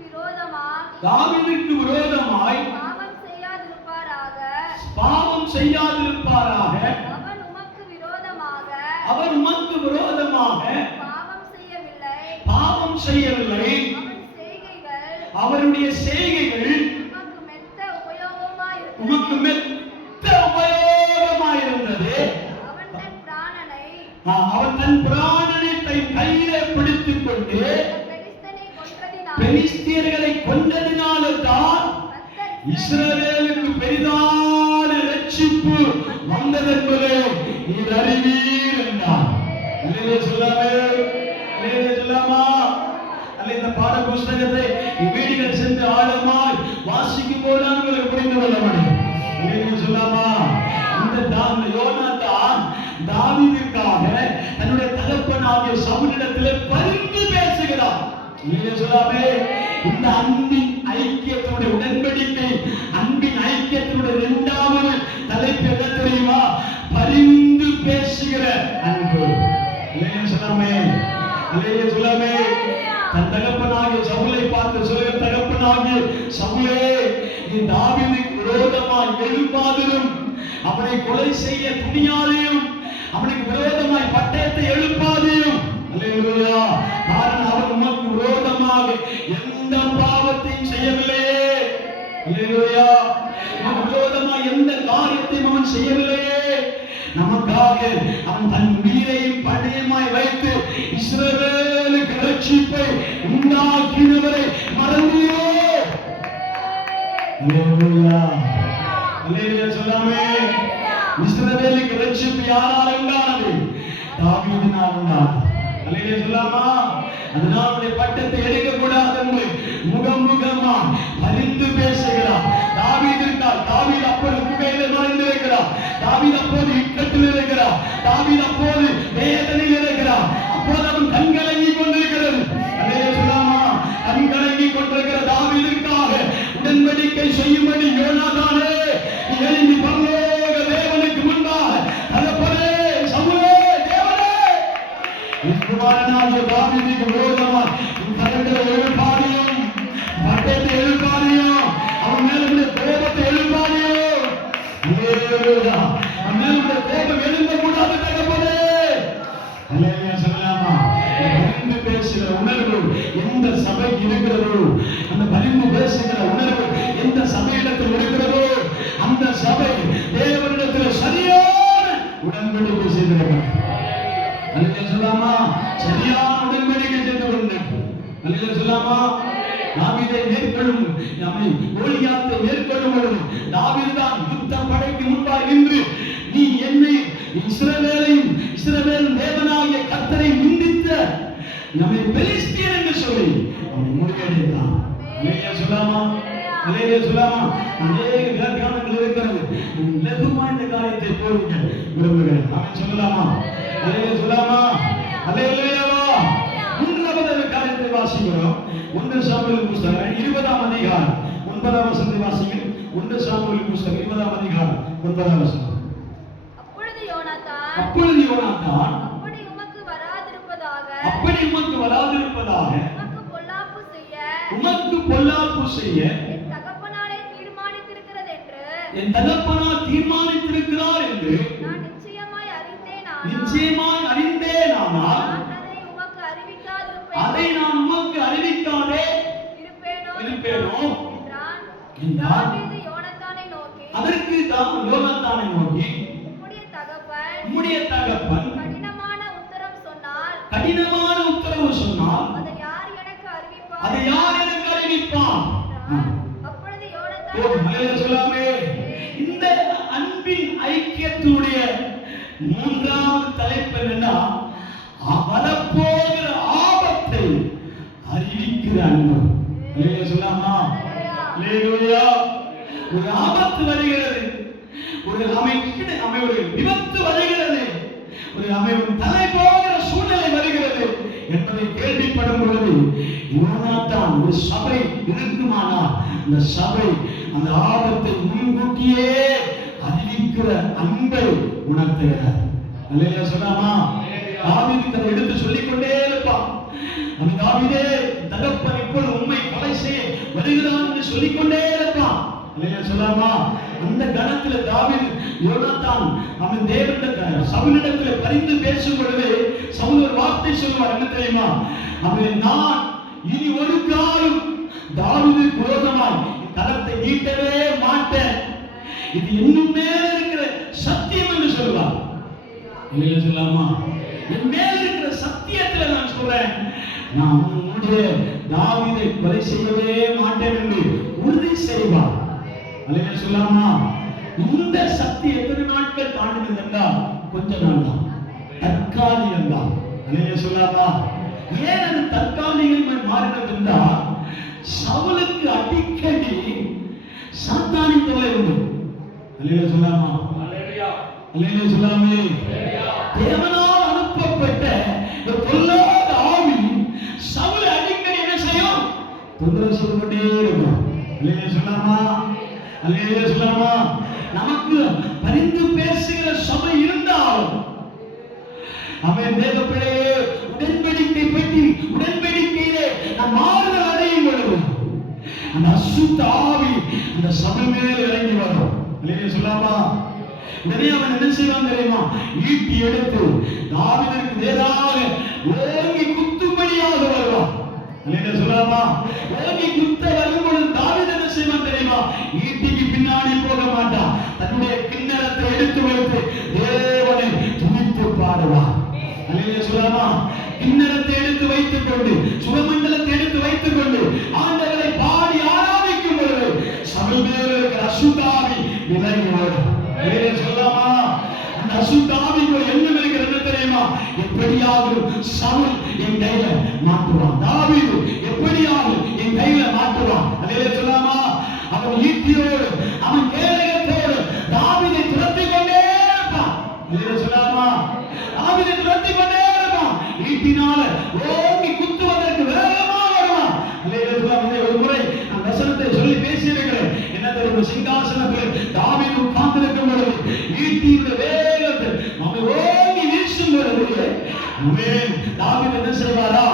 விரோதமாய் பாவம் செய்யாதிருப்பாராக அவர் உமக்கு விரோதமாக பாவம் செய்யவில்லை. அவருடைய செய்கைகள் உமக்கு மெத்த உபயோகமாயிருந்தது. அவன் தன் பிராணனை தன் கையிலே பிடித்துக் கொண்டு பெலிஸ்தியர்களை கொண்டதினால்தான் இஸ்ரவேலுக்கு பெரிதான ரட்சிப்பு வந்ததென்பதை நீர் அறிவீர் என்றார். அல்லேலூயா சொல்லாமே? அல்லேலூயா சொல்லாமா? அல்ல இந்த பாட புஸ்தகத்தை வீடுகள் சென்று ஆழமாய் வாசிக்கும் போதுதான் உங்களுக்கு புரிந்து கொள்ள முடியும். அல்லேலூயா சொல்லாமா? இந்த யோனாத்தான் தாவீதுக்காக தன்னுடைய தகப்பனாகிய சவுலிடத்திலே பரிந்து பேசுகிறார். அல்லேலூயா சொல்லாமே? இந்த அன்பின் ஐக்கியத்தினுடைய உடன்படிக்கை, அன்பின் ஐக்கியத்தினுடைய இரண்டாவது தலைப்பு என்ன தெரியுமா? பரிந்து பேசுகிற அன்பு. அல்லேலூயா சொல்லாமே? அல்லேலூயா சொல்லாமே? தன் தகப்பனாகிய சவுலை பார்த்து சொல்லுகிற, தகப்பனாகிய சவுலே, நீ தாவீதுக்கு விரோதமாய் எழும்பாதிரும், அவனை கொலை செய்ய துணியாதையும், அவனுக்கு விரோதமாய் பட்டயத்தை எழுப்பாதையும். அல்லேலூயா. காரணம் அவன் உமக்கு விரோதமாக எந்த பாவத்தையும் செய்யவில்லையே. அல்லேலூயா. உமக்கு விரோதமாய் எந்த காரியத்தையும் அவன் செய்யவில்லையே. நமக்காக அவன் தன் உயிரையும் பணயமாய் வைத்து இஸ்ரவேலுக்கு ரட்சிப்பை உண்டாக்கினவரை மறந்தியோ? அல்லேலூயா. அல்லேலூயா சொல்லாமே? இஸ்ரவேலுக்கு ரட்சிப்பு யாரால் உண்டானது? தாவீதினால் உண்டானது. அல்லேலூயா சொல்லாமா? அதனால் அவருடைய பட்டத்தை எடுக்க கூடாது என்று முகமுகமா பரிந்து பேசுகிறார். தாவீது அப்போது குகையிலே நுழைந்திருக்கிறார். தாவீது அப்போது இக்கட்டில் இருக்கிறார். தாவீது அப்போது வேதனையில் இருக்கிறார். அப்போது அவன் கண்கலங்கி கொண்டிருக்கிறது. அல்லேலூயா சொல்லாமா? கண்கலங்கி கொண்டிருக்கிற தாவீதுக்காக உடன்படிக்கை செய்யும்படி யோனாத்தானே, நீ எழும்பி பரலோக தேவனுக்கு முன்பாக தகப்பனே, சவுலே, தேவனே, என் குமாரனாகிய தாவீதுக்கு விரோதமாய் உன் கரங்களை எழுப்பாதையும், பட்டயத்தை எழுப்பாதையும், அவன் மேலுடைய கோபத்தை எழுப்பாதையும். அல்லேலூயா. அவன் மேலுடைய கோபம் எழும்பக்கூடாது தகப்பனே. அல்லேலூயா சொல்லலாமா? பரிந்து பேசுகிற உணர்வு எந்த சபைக்கு இருக்கிறதோ, அந்த பரிந்து பேசுகிற உணர்வு எந்த சபையிடத்தில் இருக்கிறதோ, அந்த சபை தேவனிடத்தில் சரியான உடன்படிக்கை செய்திருக்கிறது. அல்லேலூயா சொல்லாமா? சரியான உடன்படிக்கை செய்து கொண்டிருக்கிறது. அல்லேலூயா சொல்லாமா? தாவீதை மேற்கொள்ளும் கோலியாத்தை மேற்கொள்ளும் பொழுது தாவீதுதான் யுத்த படைக்கு முன்பாக நின்று, நீ என்னை இஸ்ரவேலையும் இஸ்ரவேலின் தேவனாகிய கர்த்தரை நிந்தித்த நம்மை பெலிஸ்தியர் என்று சொல்லி அவனை முறியடித்தான். அல்லேலூயா சொல்லாமா? அல்லேலூயா சொல்லாமா? அநேக வியாக்கியானங்கள் இருக்கிறது. லகுமா இந்த காரியத்தை போதிக்க விரும்புகிறேன். அவன் சொல்லலாமா? அல்லேலூயா சொல்லாமா? அல்லேலூயாவா? மூன்றாவது காரியத்தை வாசிக்கிறோம். 1 சாமுவேல் புத்தகம் 20ஆம் அதிகாரம் 9ஆம் வசனத்தை வாசிங்கள். 1 சாமுவேல் புத்தகம் 20ஆம் அதிகாரம் 9ஆம் வசனம். அப்பொழுது யோனாத்தான் அப்படி உமக்கு வராதிருப்பதாக உமக்கு பொல்லாப்பு செய்ய என் தகப்பனார் தீர்மானித்திருக்கிறார் என்று நான் நிச்சயமாய் அறிந்தேனானால் அதை நான் உமக்கு அறிவிக்காதே இருப்பேனோ என்றான். அதற்கு யோனாத்தானை நோக்கி, உம்முடைய நம்முடைய தகப்பன் கடினமான உத்தரம் சொன்னால் கடினமான உத்தரவு சொன்னால் அதை யார் எனக்கு அறிவிப்பார்? அதை யார் எனக்கு அறிவிப்பான்? அப்பொழுது மலையில சொல்லாமே. இந்த அன்பின் ஐக்கியத்துடைய மூன்றாவது தலைப்பு என்னன்னா, வரப்போகிற ஆபத்தை அறிவிக்கிற அன்பு. மலையில சொல்லாமா? அல்லேலூயா. ஒரு ஆபத்து வருகிறது, ஒரு ஒரு விபத்து வருகிறது, ஒரு தலை போகிற சூழ்நிலை வருகிறது என்பதை கேள்விப்படும் பொழுது யோனாத்தான் ஒரு சபை இருக்குமானால் அந்த சபை அந்த ஆபத்தை முன்கூட்டியே அறிவிக்கிற அன்பை உணர்த்துகிறார். அல்லேலூயா சொல்லாமா? தாவீது அதை எடுத்து சொல்லிக்கொண்டே இருப்பான். அந்த தாவீதே, தகப்பன் இப்பொழுது உம்மை கொலை செய்ய வருகிறான் என்று சொல்லிக்கொண்டே இருப்பான். அல்லேலூயா சொல்லாமா? அந்த கணத்துல தாவீது யோனாத்தான் அவன் தேவனிடத்தில் சவுலிடத்தில் பரிந்து பேசும் பொழுது சவுல் ஒரு வார்த்தை சொல்லுவார். என்ன தெரியுமா? அவன், நான் இனி ஒரு காலம் தாவீது விரோதமாய் கரத்தை நீட்டவே மாட்டேன், இது இன்னும் மேல இருக்கிற சத்தியம் என்று சொல்லுவார். இல்லையா சொல்லாமா? என் மேல இருக்கிற சத்தியத்துல நான் சொல்றேன், நான் உன்னுடைய தாவீதை கொலை செய்யவே மாட்டேன் என்று உறுதி செய்வார். அல்லேலூயா சொல்லாமா? இந்த சக்தி எத்தனை நாட்கள் தாண்டினது என்றால் கொஞ்ச நாள் தான், தற்காலிகம் தான். அல்லேலூயா சொல்லாமா? ஏன் அது தற்காலிகம் மாறினது என்றால், சவுலுக்கு அடிக்கடி சாத்தானி தொல்லை உண்டு. அல்லேலூயா சொல்லாமா? அல்லேலூயா சொல்லாமே? தேவனால் அனுப்பப்பட்ட ஒரு பொல்லாத ஆவி சவுலை அடிக்கடி என்ன செய்யும்? தொந்தரவு செய்து கொண்டே இருக்கும். அல்லேலூயா சொல்லாமா? அல்லேலூயா சொல்லாமா? நமக்கு பரிந்து பேசுகிற சபை இருந்தாலும் அவன் தேவப்பிள்ளையே உடன்படிக்கை பற்றி உடன்படிக்கையிலே நாம் மாறுதல் அடையும் பொழுது அந்த அசுத்த ஆவி அந்த சபை மேல் இறங்கி வரும். அல்லேலூயா சொல்லாமா? உடனே அவன் என்ன செய்வான் தெரியுமா? ஈட்டி எடுத்து தாவீதுக்கு நேராக ஓங்கி குத்தும்படியாக வருவான். அல்லேலூயா சொல்லாமா? ஓங்கி குத்த வரும் பொழுது தாவீது என்ன செய்வான் தெரியுமா? ஈட்டிக்கு பின்னாடி போக மாட்டான், தன்னுடைய கிண்ணறத்தை எடுத்து வைத்து தேவனை துதித்து பாடுவான். அல்லேலூயா சொல்லாமா? கிண்ணறத்தை எடுத்து வைத்துக் கொண்டு சுரமண்டலத்தை எடுத்து வைத்துக் கொண்டு ஆண்டவரை பாடி ஆராதிக்கும் பொழுது சபை மேல் இருக்கிற அசுத்தாவி விலகி வரும். அல்லேலூயா சொல்லாமா? அந்த அசுத்தாவிக்கு ஒரு எண்ணம் இருக்கிறது, என்ன தெரியுமா? எப்படியாவது சவுல் என் கையில மாட்டுவான், தாவீது எப்படியாவது என் கையில மாட்டுவான். அல்லேலூயா சொல்லாமா? அவன் ஈட்டியோடு அவன் கேடயத்தோடு தாவீதை துரத்திக் கொண்டே இருப்பான். அல்லேலூயா சொல்லாமா? தாவீதை துரத்திக் கொண்டே இருப்பான். ஈட்டினால ஓங்கி குத்துவதற்கு வேகமாக வருவான். அல்லேலூயா சொல்லாமா? ஒரு முறை நான் வசனத்தை சொல்லி பேசியிருக்கிறேன். என்ன தெரியும்? சிங்காசனத்தில் தாவீது உட்கார்ந்திருக்கும் பொழுது ஈட்டியுடைய வேகத்தை அவன் ஓங்கி வீசும் பொழுது தாவீது என்ன செய்வாரா?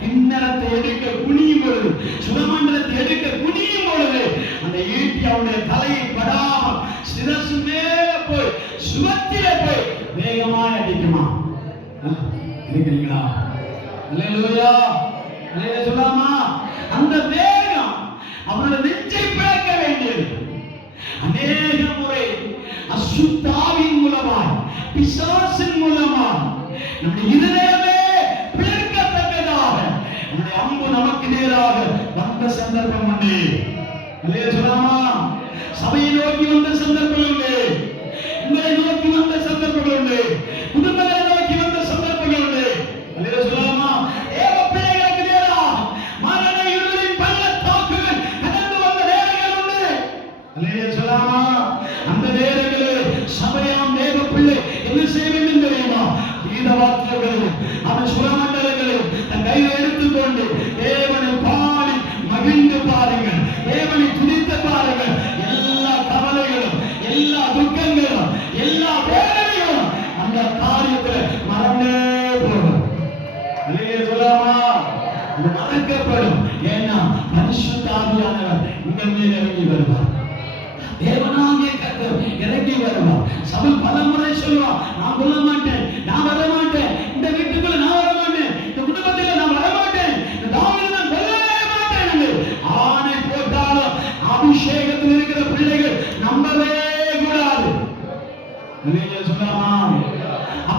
கிண்ணறத்தை எடுக்க குனியும் பொழுது, சுரமண்டலத்தை எடுக்க குனியும் பொழுது அந்த ஈட்டி அவனுடைய தலையை படாமல் சிரசு மேல போய் சுவத்திலே போய் வேகமாய் அடிக்குமா? இருக்கிறீங்களா? அல்லேலூயா. அல்லேலூயா சொல்லாமா? அந்த வேகம் அவனுடைய நெஞ்சை பிளக்க வேண்டியது. அநேக முறை அசுத்தாவின் மூலமாய் பிசாசின் மூலமாய் நம்முடைய இதயமே பிளக்கத்தக்கதாக நம்முடைய அம்பு நமக்கு நேராக வந்த சந்தர்ப்பம் உண்டு. அல்லேலூயா சொல்லாமா? சபையை நோக்கி வந்த சந்தர்ப்பம் உண்டு, உங்களை நோக்கி வந்த சந்தர்ப்பம் உண்டு, குடும்பங்களை நோக்கி வந்த சந்தர்ப்பங்கள் உண்டு. அல்லேலூயா சொல்லாமா? தேவ பிள்ளைகளுக்கு நேராக மரண இருளின் பள்ளத்தாக்குகள் கடந்து வந்த நேரங்கள் உண்டு. அல்லேலூயா சொல்லாமா? அந்த நேரங்களில் சபையாம் தேவ பிள்ளை என்ன செய்ய வேண்டும் தெரியுமா? கீத வாக்கியங்களையும் அவன் சுரமண்டலங்களையும் தன் கையில் எடுத்துக்கொண்டு தேவனை பாடி மகிழ்ந்து பாருங்கள், தேவனை துதித்து பாருங்கள். எல்லா கவலைகளும் எல்லா துக்கங்களும் எல்லா வேதனையும் அந்த காரியத்தில் மறந்தே போடும். அல்லேலூயா சொல்லாமா? அது மறக்கப்படும். ஏன்னா பரிசுத்த ஆவியானவர் உங்கள் மேல் இறங்கி வருவார். தேவனாகிய கர்த்தர் இறங்கி வருவார். சவுல் பல முறை சொல்லுவான், நான் கொல்ல மாட்டேன், நான் வர மாட்டேன், இந்த வீட்டுக்குள்ள நான் வர மாட்டேன், இந்த குடும்பத்தில் நான் வர மாட்டேன், இந்த தாவீதை நான் கொல்லவே மாட்டேன் என்று ஆணை போட்டாலும் அபிஷேகத்தில் இருக்கிற பிள்ளைகள் நம்பவே கூடாது. அல்லேலூயா சொல்லாமா?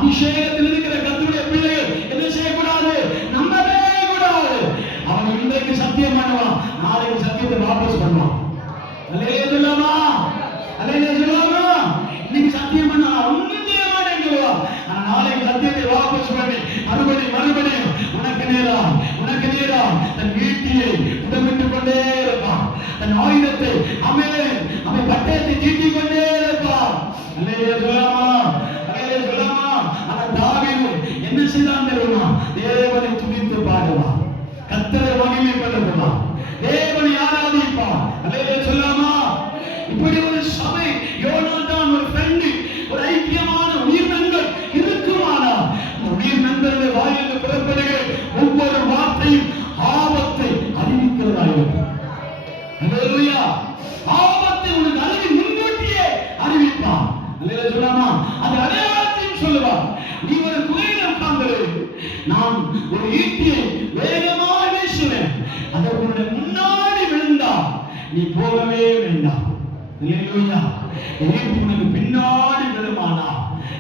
அபிஷேகத்தில் இருக்கிற கர்த்தருடைய பிள்ளைகள் என்ன செய்யக்கூடாது? நம்பவே கூடாது. அவன் இன்றைக்கு சத்தியம் பண்ணுவான், நாளைக்கு சத்தியத்தை வாபஸ் பண்ணுவான். அல்லேலூயா சொல்லாமா? அல்லேலூயா சொல்லாமா? இன்னைக்கு சத்தியம் பண்ணா ஒண்ணும் செய்ய மாட்டேங்குவா, ஆனா நாளைக்கு சத்தியத்தை வாபஸ் பண்ணி மறுபடியும் உனக்கு நேரம் தன் வீட்டிலே புடமிட்டுக் கொண்டே இருப்பான். தன் ஆயுதத்தை அவன் பட்டயத்தை தீட்டிக் கொண்டே இருப்பான். அல்லேலூயா சொல்லாமா? அல்லேலூயா சொல்லாமா? ஆனா தாவீது என்ன செய்தான் தெரியுமா? தேவனை துதித்து பாடுவான், கர்த்தரை மகிமைப்படுத்துவான், தேவனை ஆராதிப்பான். அல்லேலூயா சொல்லாமா? இப்படி ஒரு சபை, யோனாதான் ஒரு ஃப்ரெண்ட், ஒரு ஐக்கியமான உயிரினங்கள் இருக்குமானால் உயிர் நண்பர்களுடைய வாயிலிருந்து புறப்படுகிற ஒவ்வொரு வார்த்தையும் ஆபத்தை அறிவிக்கிறதாயிருக்கும். அல்லேலூயா! ஆபத்தை உனக்கு அறிவி முன்கூட்டியே அறிவிப்பான். அல்லேலூயா சொல்லாமா? அது அடையாளத்தையும் சொல்லுவான். நீ ஒரு குகையில் உட்கார்ந்து நான் ஒரு ஈட்டியை வேகமாக வீசுவேன், அதற்கு உன்னுடைய முன்னாடி விழுந்தா நீ போகவே வேண்டாம். அல்லேலூயா! ஈட்டி உனக்கு பின்னாடி விழுமானா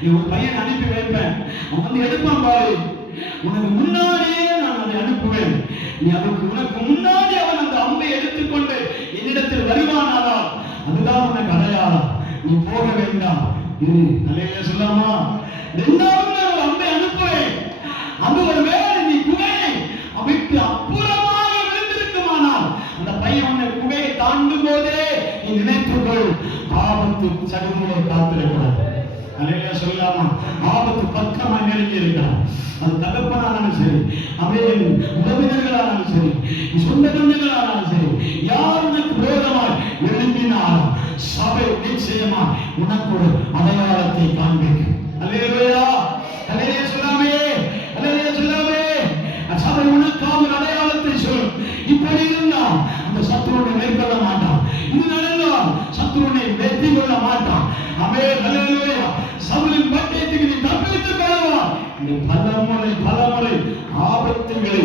நீ ஒரு பையன் அனுப்பி வைப்பேன், அவன் வந்து எடுப்பான் பாரு, உனக்கு முன்னாடியே நான் அதை அனுப்புவேன், நீ அதுக்கு உனக்கு முன்னாடி அவன் அந்த அம்பை எடுத்துக்கொண்டு என்னிடத்தில் வருவானானால் அதுதான் உனக்கு அடையாளம், நீ போக வேண்டாம் இரு. அல்லேலூயா சொல்லாமா? இரண்டாவது ஒரு அம்பை அனுப்புவேன், அது ஒரு வேளை நீ குகையை விட்டு அப்புறமாக விழுந்திருக்குமானால் அந்த பையன் உன்னை குகையை தாண்டும் போதே நீ நினைத்துக்கொள், ஆபத்து சடுதியை காத்திருக்கிறது. அல்லேலூயா சொல்லாமா? ஆபத்து பக்கமாக நெருங்கி இருக்கிறான். அது தகப்பனானாலும் சரி, அவன் உறவினர்களானாலும் சரி, சொந்த பந்தங்களானாலும் சரி, யார் உனக்கு விரோதமாய் எழுப்பினாலும் சபை நிச்சயமா உனக்கு ஒரு அடையாளத்தை காண்பிக்கும். அல்லேலூயா! அல்லேலூயா சொல்லாமே? அல்லேலூயா சொல்லாமே? சபை உனக்காக ஒரு அடையாளத்தை சொல்லும். இப்படி இருந்தால் அந்த சத்துருவை மேற்கொள்ள மாட்டான், இது நடந்தால் சத்துருவை வெற்றி கொள்ள மாட்டான். ஆமென். அல்லேலூயா! சவுலின் பட்டயத்துக்கு நீ தப்பித்துக் கொள்ளலாம். இந்த பலமுறை ஆபத்துகளை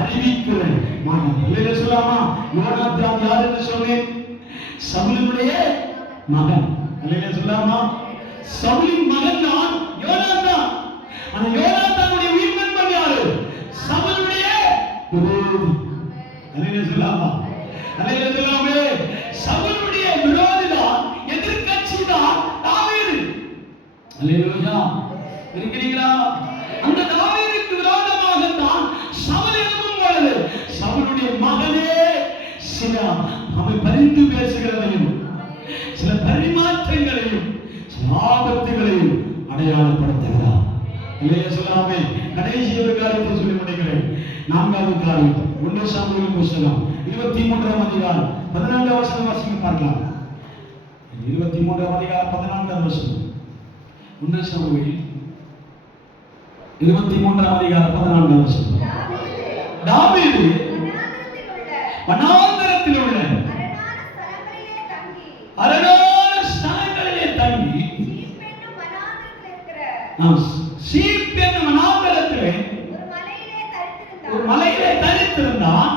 அறிவிக்கிற மகன். அல்லேலூயா சொல்லாமா? யோனாத்தான் யார் என்று சொன்னேன்? சவுலினுடைய மகன். அல்லேலூயா சொல்லாமா? சவுலின் மகன் தான் யோனாத்தான். அந்த யோனாத்தானுடைய உயிர் நண்பன் யாரு? சவுலுடைய விரோதி. அல்லேலூயா சொல்லாமா? அல்லேலூயா சொல்லாமே? சவுலுடைய விரோதி தான், எதிர்க்கட்சி தான் தாவீது. அல்லேலூயா! இருக்கிறீங்களா? அந்த தாவீதுக்கு விரோதமாக தான் சவுல் எழும்பும் பொழுது சவுலுடைய மகனே சில அவன் பரிந்து பேசுகிறதையும் சில பரிமாற்றங்களையும் சில ஆபத்துகளையும் அடையாளப்படுத்துகிறார். இல்லையா சொல்லாமே? கடைசி ஒரு காரியத்தை சொல்லி முடிக்கிறேன். 4வது காரியம் 1 சாமுவேல் புத்தகம் 23ஆம் அதிகாரம் 14ஆம் வசனம் வாசிக்க பார்க்கலாம். 23ஆம் அதிகாரம் 14ஆம் வசனம். 1 சாமுவேல் 23ஆம் அதிகாரம் 14ஆம் வசனம். தாவீது வனாந்தரத்தில் உள்ள அரணான ஸ்தலங்களிலே தங்கி சீப் என்னும் வனாந்தரத்திலே ஒரு மலையிலே தரித்திருந்தான்.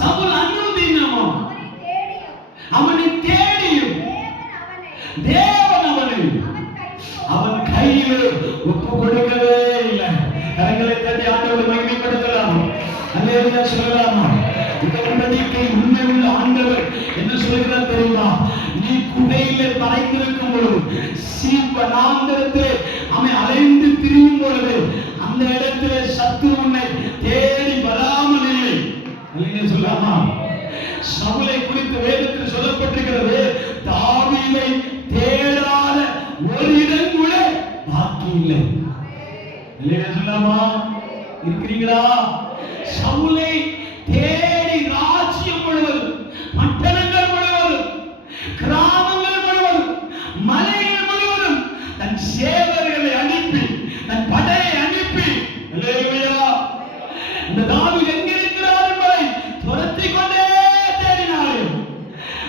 சவுல் அனுதினமும் அவனை தேடியும் தேவன் அவன் கையில் ஒப்பு கொடுக்கவே இல்லை. கரங்களை தட்டி ஆண்டவரை மகிமைப்படுத்தலாம். அல்லேலூயா சொல்லலாமா? இந்த உடனடிக்கை உண்மை உள்ள ஆண்டவர் என்ன சொல்கிறார் தெரியுமா? நீ குகையிலே மறைந்திருக்கும் பொழுது, சீப் வனாந்தரத்திலே அவன் அலைந்து திரியும் பொழுது, அந்த இடத்திலே சத்துரு உன்னை தேடி வராமல் இல்லை. அல்லேலூயா சொல்லலாமா? சவுலை குறித்து வேதத்தில் சொல்லப்பட்டிருக்கிறது, தாவீதை தேடாத ஒரு இடம் கூட பாக்கி இல்லை. அல்லேலூயா சொல்லலாமா? இருக்கிறீங்களா? சவுலை தேடி ராஜ்யம் முழுவதும், பட்டணங்கள் முழுவதும், கிராமங்கள் முழுவதும், மலைகள் முழுவதும் தன் சேவர்களை அனுப்பி, தன் படையை அனுப்பி, அல்லேலூயா, இந்த தாவீது எங்க இருக்கிறார் என்பதை துரத்திக் கொண்டே தேடினார்கள்.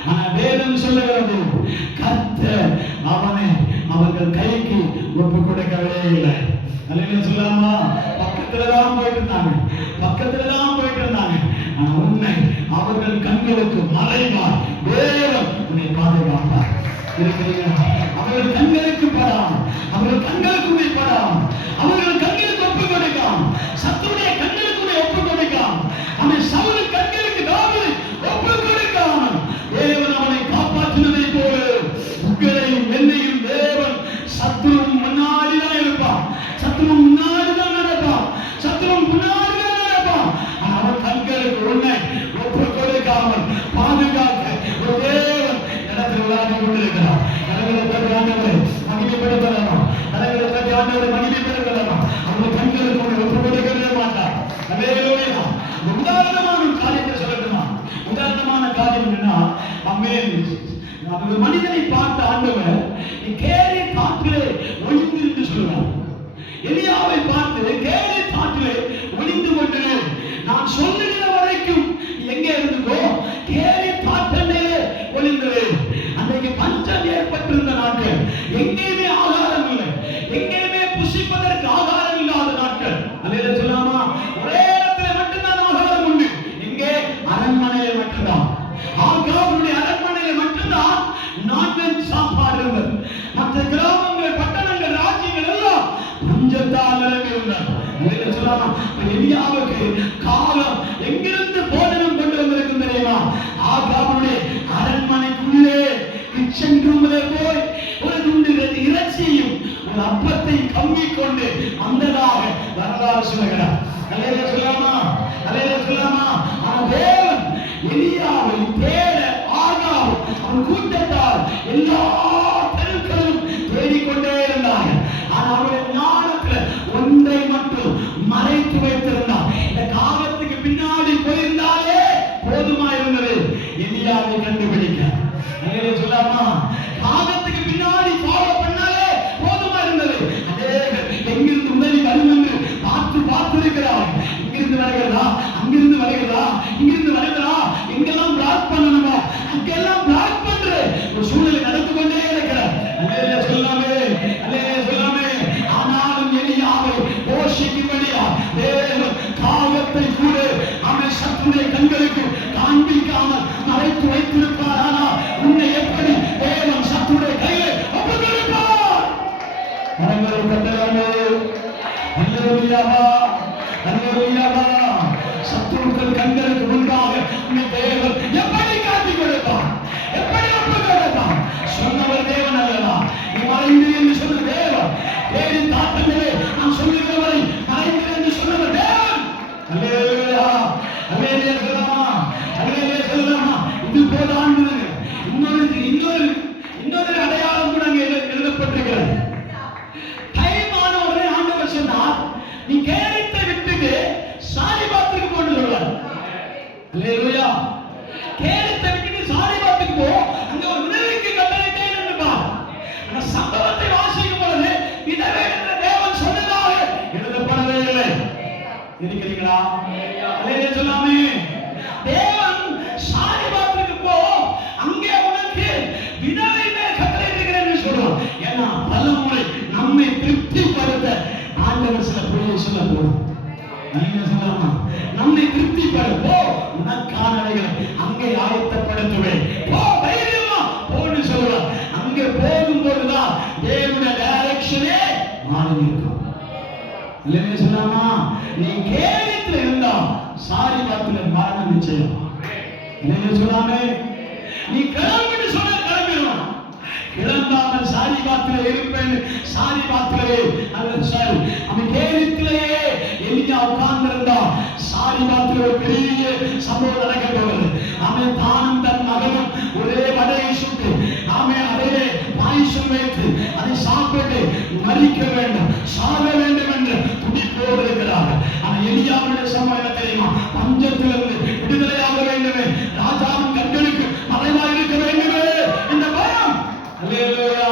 ஆனால் வேதம் சொல்லுகிறது, கர்த்தர் அவனை அவர்கள் கைக்கு ஒப்பு கொடுக்கவே இல்லை. அல்லேலூயா சொல்லாமா? பக்கத்துலதான் போயிட்டு இருந்தாங்க. ஆனா உன்னை அவர்கள் கண்களுக்கு மறைவார் தேவன் உன்னை பாதுகாப்பார். இருக்கிறீர்களா? அவர்கள் கண்களுக்கு படாமல், அவர்கள் கண்கள் சத்துரு முன்னாடிதான் நடப்பான், சத்துரு முன்னாடிதான் நடப்பான். ஆனா அவன் கண்களுக்கு உன்னை ஒப்பு கொடுக்காமல் பாதுகாக்க ஒரு தேவன் இடத்தில் விளையாடி கொண்டிருக்கிறார். கரங்களை தட்டி ஆண்டவரை மகிமைப்படுத்தலாம், கரங்களை தட்டி ஆண்டவரை மகிமைப்படுத்தலாம். அவருடைய கண்களுக்கு உன்னை ஒப்பு கொடுக்கவே மாட்டார். அல்லேலூயா. உதாரணமான காரியத்தை சொல்லட்டுமா? உதாரணமான காரியம் என்னன்னா, ஒரு மனிதனை பார்த்த ஆண்டவர் நீ கேரி காட்டிலே ஒளிந்து என்று சொல்லுவார். எலியாவை பார்த்து கேரி காட்டிலே ஒளிந்து கொண்டு நான் சொல்லுகிற வரைக்கும் எங்கே இருந்துக்கோ, கேரி காட்டிலே ஒளிந்தது. அன்றைக்கு பஞ்சம் ஏற்பட்டிருந்த நாட்கள், எங்கேயுமே ஆகாரம் இல்லை, எங்கேயுமே புசிப்பதற்கு ஆகாரம் இல்லாத நாட்கள். அல்லேலூயா சொல்லாமா? ஒரே இடத்துல மட்டும்தான் ஆகாரம் உண்டு. எங்கே? அரண்மனையில மட்டும்தான். ஆகாவுடைய அரண்மனையில மட்டும்தான் நான்வெஜ் சாப்பாடு இருந்தது. மற்ற கிராமங்கள், பட்டணங்கள், ராஜ்யங்கள் எல்லாம் பஞ்சத்தால் நிரம்பி இருந்தது. சொல்லாமா? எலியாவுக்கு காலம் எங்கிருந்து போஜனம் கொண்டு வந்திருக்கும் தெரியுமா? ஆகாவுடைய அரண்மனைக்குள்ளே கிச்சன் ரூம்ல போய் ஒரு துண்டு இறைச்சியையும் ஒரு அப்பத்தை கம்மி கொண்டு வந்ததாக வரலாறு சொல்லுகிறார். அல்லேலூயா சொல்லாமா? அல்லேலூயா சொல்லாமா? அவன் தேவன் எலியாவை தேட ஆகாவு அவன் கூட்டத்தால் எல்லா தெருக்களும் தேடிக்கொண்டே இருந்தார்கள். ஆனால் அவருடைய ஞானத்தில் ஒன்றை மட்டும் மறைத்து வைத்திருந்தார். இந்த காலத்துக்கு பின்னாடி போயிருந்தாலே போதுமா இருந்தது எலியாவை கண்டுபிடிக்க. அல்லேலூயா சொல்லாமா? காலத்துக்கு பின்னாடி ஃபாலோ பண்ணாலே போதுமா இருந்தது. எங்கிருந்து உதவி வரும் என்று பார்த்திருக்கிறார். இங்கிருந்து வருகிறதா, அங்கிருந்து வருகிறதா, இங்கிருந்து வருகிறதா, எங்கெல்லாம் பிளாக் பண்ணணுமோ அங்கெல்லாம் பிளாக் பண்ற ஒரு சூழ்நிலை நடந்து கொண்டே இருக்கிறார். அல்லேலூயா சொல்லாமே, அல்லேலூயா சொல்லாமே. ஆனாலும் எலியாவை போஷிக்கும்படியா தேவன் காகத்தை கூட அவன் சத்துருடைய கண்களுக்கு காண்பிக்காமல் மறைத்து வைத்திருப்பார். ஆனால் உன்னை எப்படி தேவன் சத்துருடைய கையில் ஒப்புக்கொடுப்பார்? மரங்களை கண்டறாமே. அல்லேலூயாவா, அல்லேலூயாவா. சத்துருக்கள் கண்களுக்கு முன்பாக உன்னை தேவன் எப்படி காட்டிக் கொடுப்பார்? எப்படி ஒப்புக் கொடுப்பார்? சொன்னவர் தேவன் அல்லவா? நீ மறைந்து என்று சொன்ன தேவன். தேடி தாக்கங்களே நான் சொல்லுகிறவரை மறைந்து என்று சொன்னவர் தேவன். அல்லேலூயா, அல்லேலூயா சொல்லலாமா? அல்லேலூயா சொல்லலாமா? இது போதாண்டு இன்னொரு அடையாளம் கூட அங்கே எழுதப்பட்டிருக்கிறது. டைம் ஆன உடனே ஆண்டவர் சொன்னார், நீ கேரத்தை விட்டுட்டு சாரிபாத்துக்கு போன்னு சொல்றார். அல்லேலூயா. கேரத்தை விட்டுட்டு சாரிபாத்துக்கு போ, அங்க ஒரு விதவைக்கு கட்டளையிட்டேன் என்று பார். அந்த சம்பவத்தை வாசிக்கும் பொழுது விதவை என்ற தேவன் சொன்னதாக எழுதப்படவே இல்லை. இருக்கிறீங்களா? அல்லேலூயா சொல்லாமே. தேவன் சாரிபாத்துக்கு போ, அங்கே உனக்கு விதவை மேல் கட்டளையிடுகிறேன் என்று சொல்றார். ஏன்னா பலமுறை நம்மை திருப்திப்படுத்த ஆண்டவர் சில பொருளை சொல்ல போடும். நம்மை திருப்திப்படுத்த உனக்கானவைகளை அங்கே ஆயத்தப்படுத்துவேன், போ தைரியமா போன்னு சொல்லுவார். அங்கே போகும்போதுதான் தேவனுடைய டைரக்ஷனே மாறி இருக்கும். இல்லைன்னு சொல்லாமா? நீ கேரத்துல இருந்தா சாரிபாத்துல மரணம் நிச்சயம். இல்லைன்னு சொல்லாமே? நீ கிளம்பிட்டு சொன்ன கிளம்பிடுவான். கிளம்பாமல் சாரிபாத்திலே இருப்பேன். சாரிபாத்திலே அவன் கேரத்திலேயே எலியா உட்கார்ந்திருந்தா சாரிபாத்திலே ஒரு பெரிய சம்பவம் நடக்க போகிறது. அவன் தானும் தன் மகனும் ஒரே வடையை சுட்டு அதே பாயசம் வைத்து அதை சாப்பிட்டு மறிக்க வேண்டும், சாக வேண்டும் என்று துடிப்போடு இருக்கிறார்கள். ஆனால் எலியாவுடைய சம்பவம் என்ன தெரியுமா? பஞ்சத்திலிருந்து விடுதலையாக வேண்டுமே, ராஜாவின் கண்களுக்கு மறைவாக இருக்க வேண்டுமே இந்த பயம். அல்லேலூயா.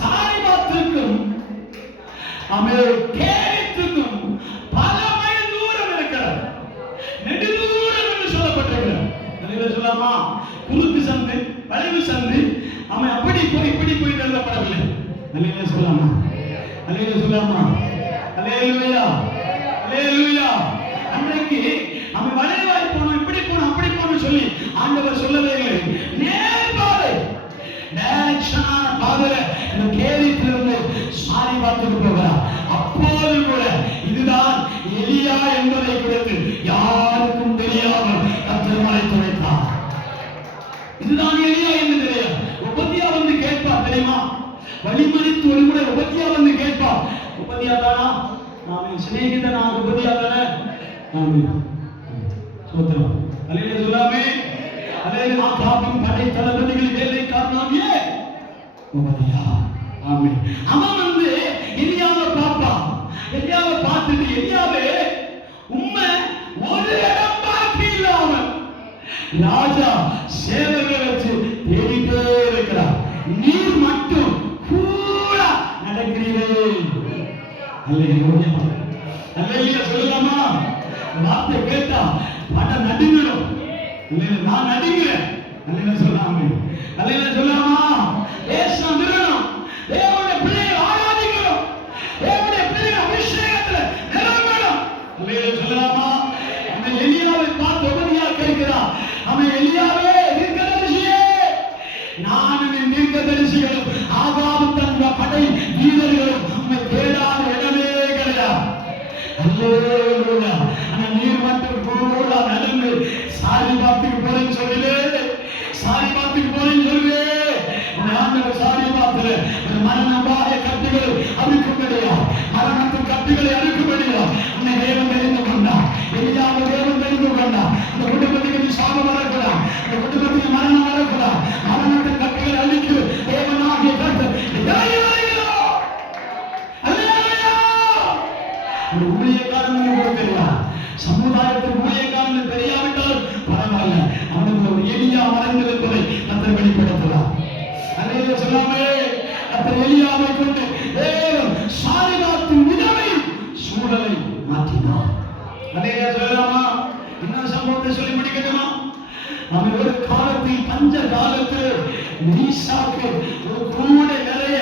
சாரிபாத்திற்கும் கேரத்துக்கும் பல மைல் தூரம் இருக்கிறது. நெடுதூரம் என்று சொல்லப்பட்டிருக்கிறது. அல்லேலூயா சொல்லாமா? குறுக்கு சந்து, வளைவு சந்து, அவன் அப்படி போய் இப்படி போய் எழுதப்படவில்லை. அல்லேலூயா சொல்லாமா? அல்லேலூயா சொல்லாமா? அல்லேலூயா, அல்லேலூயா. அன்றைக்கு அவன் வளைவாய் போனோம், இப்படி போனோம், அப்படி போனோம் சொல்லி ஆண்டவர் சொல்லவே இல்லை. நேர்பாதை, டைரக்ஷனான பாதையில இந்த கேரத்திலிருந்து சாரிபாத்துக்கு போகிறார். அப்போது கூட இதுதான் எலியா என்பதை குறித்து யாருக்கும் தெரியாமல் கர்த்தர் மறைத்து வைத்தார். இதுதான் எலியா என்று தெரியும். உபதியா வந்து கேட்பார் தெரியுமா? வழிமறித்து ஒரு முறை உபதியா வந்து கேட்பார். உபதியா உபதியாதானா? ஆமென். சிநேகிதனாக உபதியாதானே? ஆமென். ஸ்தோத்திரம். அல்லேலூயா சொல்லாமே. அல்லேலூயா. ஆகாபின் படை தளபதிகளின் வேலைக்காரனாகிய உபதியா. ஆமென். அவன் வந்து எலியாவை பார்ப்பான். எலியாவை பார்த்துட்டு, எலியாவே உம்மை ஒரு இடம் பாக்கி இல்லாம ராஜா சேவகரை வச்சு தேடிட்டே இருக்கிறார். நீர் மட்டும் கூட நடக்கிறீரே. அல்லேலூயா. அல்லேலூயா சொல்லலாமா? வார்த்தை கேட்டா பட நடுங்கணும். நான் நடுங்கிறேன். அல்லேலூயா சொல்லாமே. அல்லேலூயா சொல்லாமா? தேசம் விரணும். தேவனுடைய பிள்ளையை ஆராதிக்கணும். தேவனுடைய பிள்ளையை அபிஷேகத்துல நிரம்பணும். அல்லேலூயா சொல்லலாமா? அவன் எலியாவை பார்த்து உபதியா கேட்கிறான். அவன் எலியாவே, தீர்க்கதரிசியே, நானும் என் தீர்க்கதரிசிகளும் ஆகாபு தன் படை வீரர்களும் உம்மை தேடாத இடமே கிடையாது. அல்லேலூயா. ஆனா நீர் மட்டும் கூட நடந்து சாரிபாத்துக்கு போறேன்னு சொல்லுவே. சாரிபாத்துக்கு போறேன்னு சொல்லுவே. ஆண்டவர் சாரிபாத்துல மரணபாய கட்டுகள் அறுக்கும்படியா, மரணத்தின் கட்டுகளை அறுக்கும்படியா உன்னை தேவன் தெரிந்து கொண்டார். எலியாவை தேவன் தெரிந்து கொண்டார். அந்த குடும்பத்துக்கு சாபம் வரக்கூடாது. அந்த குடும்பத்துக்கு மரணம் வரக்கூடாது. மரணத்தின் கட்டுகளை அழிக்கு தேவனாகிய கர்த்தர் இறங்கி வருகிறார். அல்லேலூயா. ஒரு ஊழியக்காரனுக்கு கூட தெரியாது. சமுதாயத்தின் ஊழியக்காரனுக்கு தெரியாவிட்டால் பரவாயில்ல. அவனுக்கு ஒரு எலியா மறைந்திருப்பதை கர்த்தர் வெளிப்படுத்துகிறார். அல்லேலூயா சொல்லாமே. கர்த்தர் எலியாவை கொண்டு தேவன் சாரிபாத்தின் விதவை சூழலை மாற்றினார். அல்லேலூயா சொல்லலாமா? இன்னொரு சம்பவத்தை சொல்லி முடிக்கணுமா? அவன் ஒரு காலத்தில், பஞ்ச காலத்தில் ஈசாக்கு ஒரு கூட நிறைய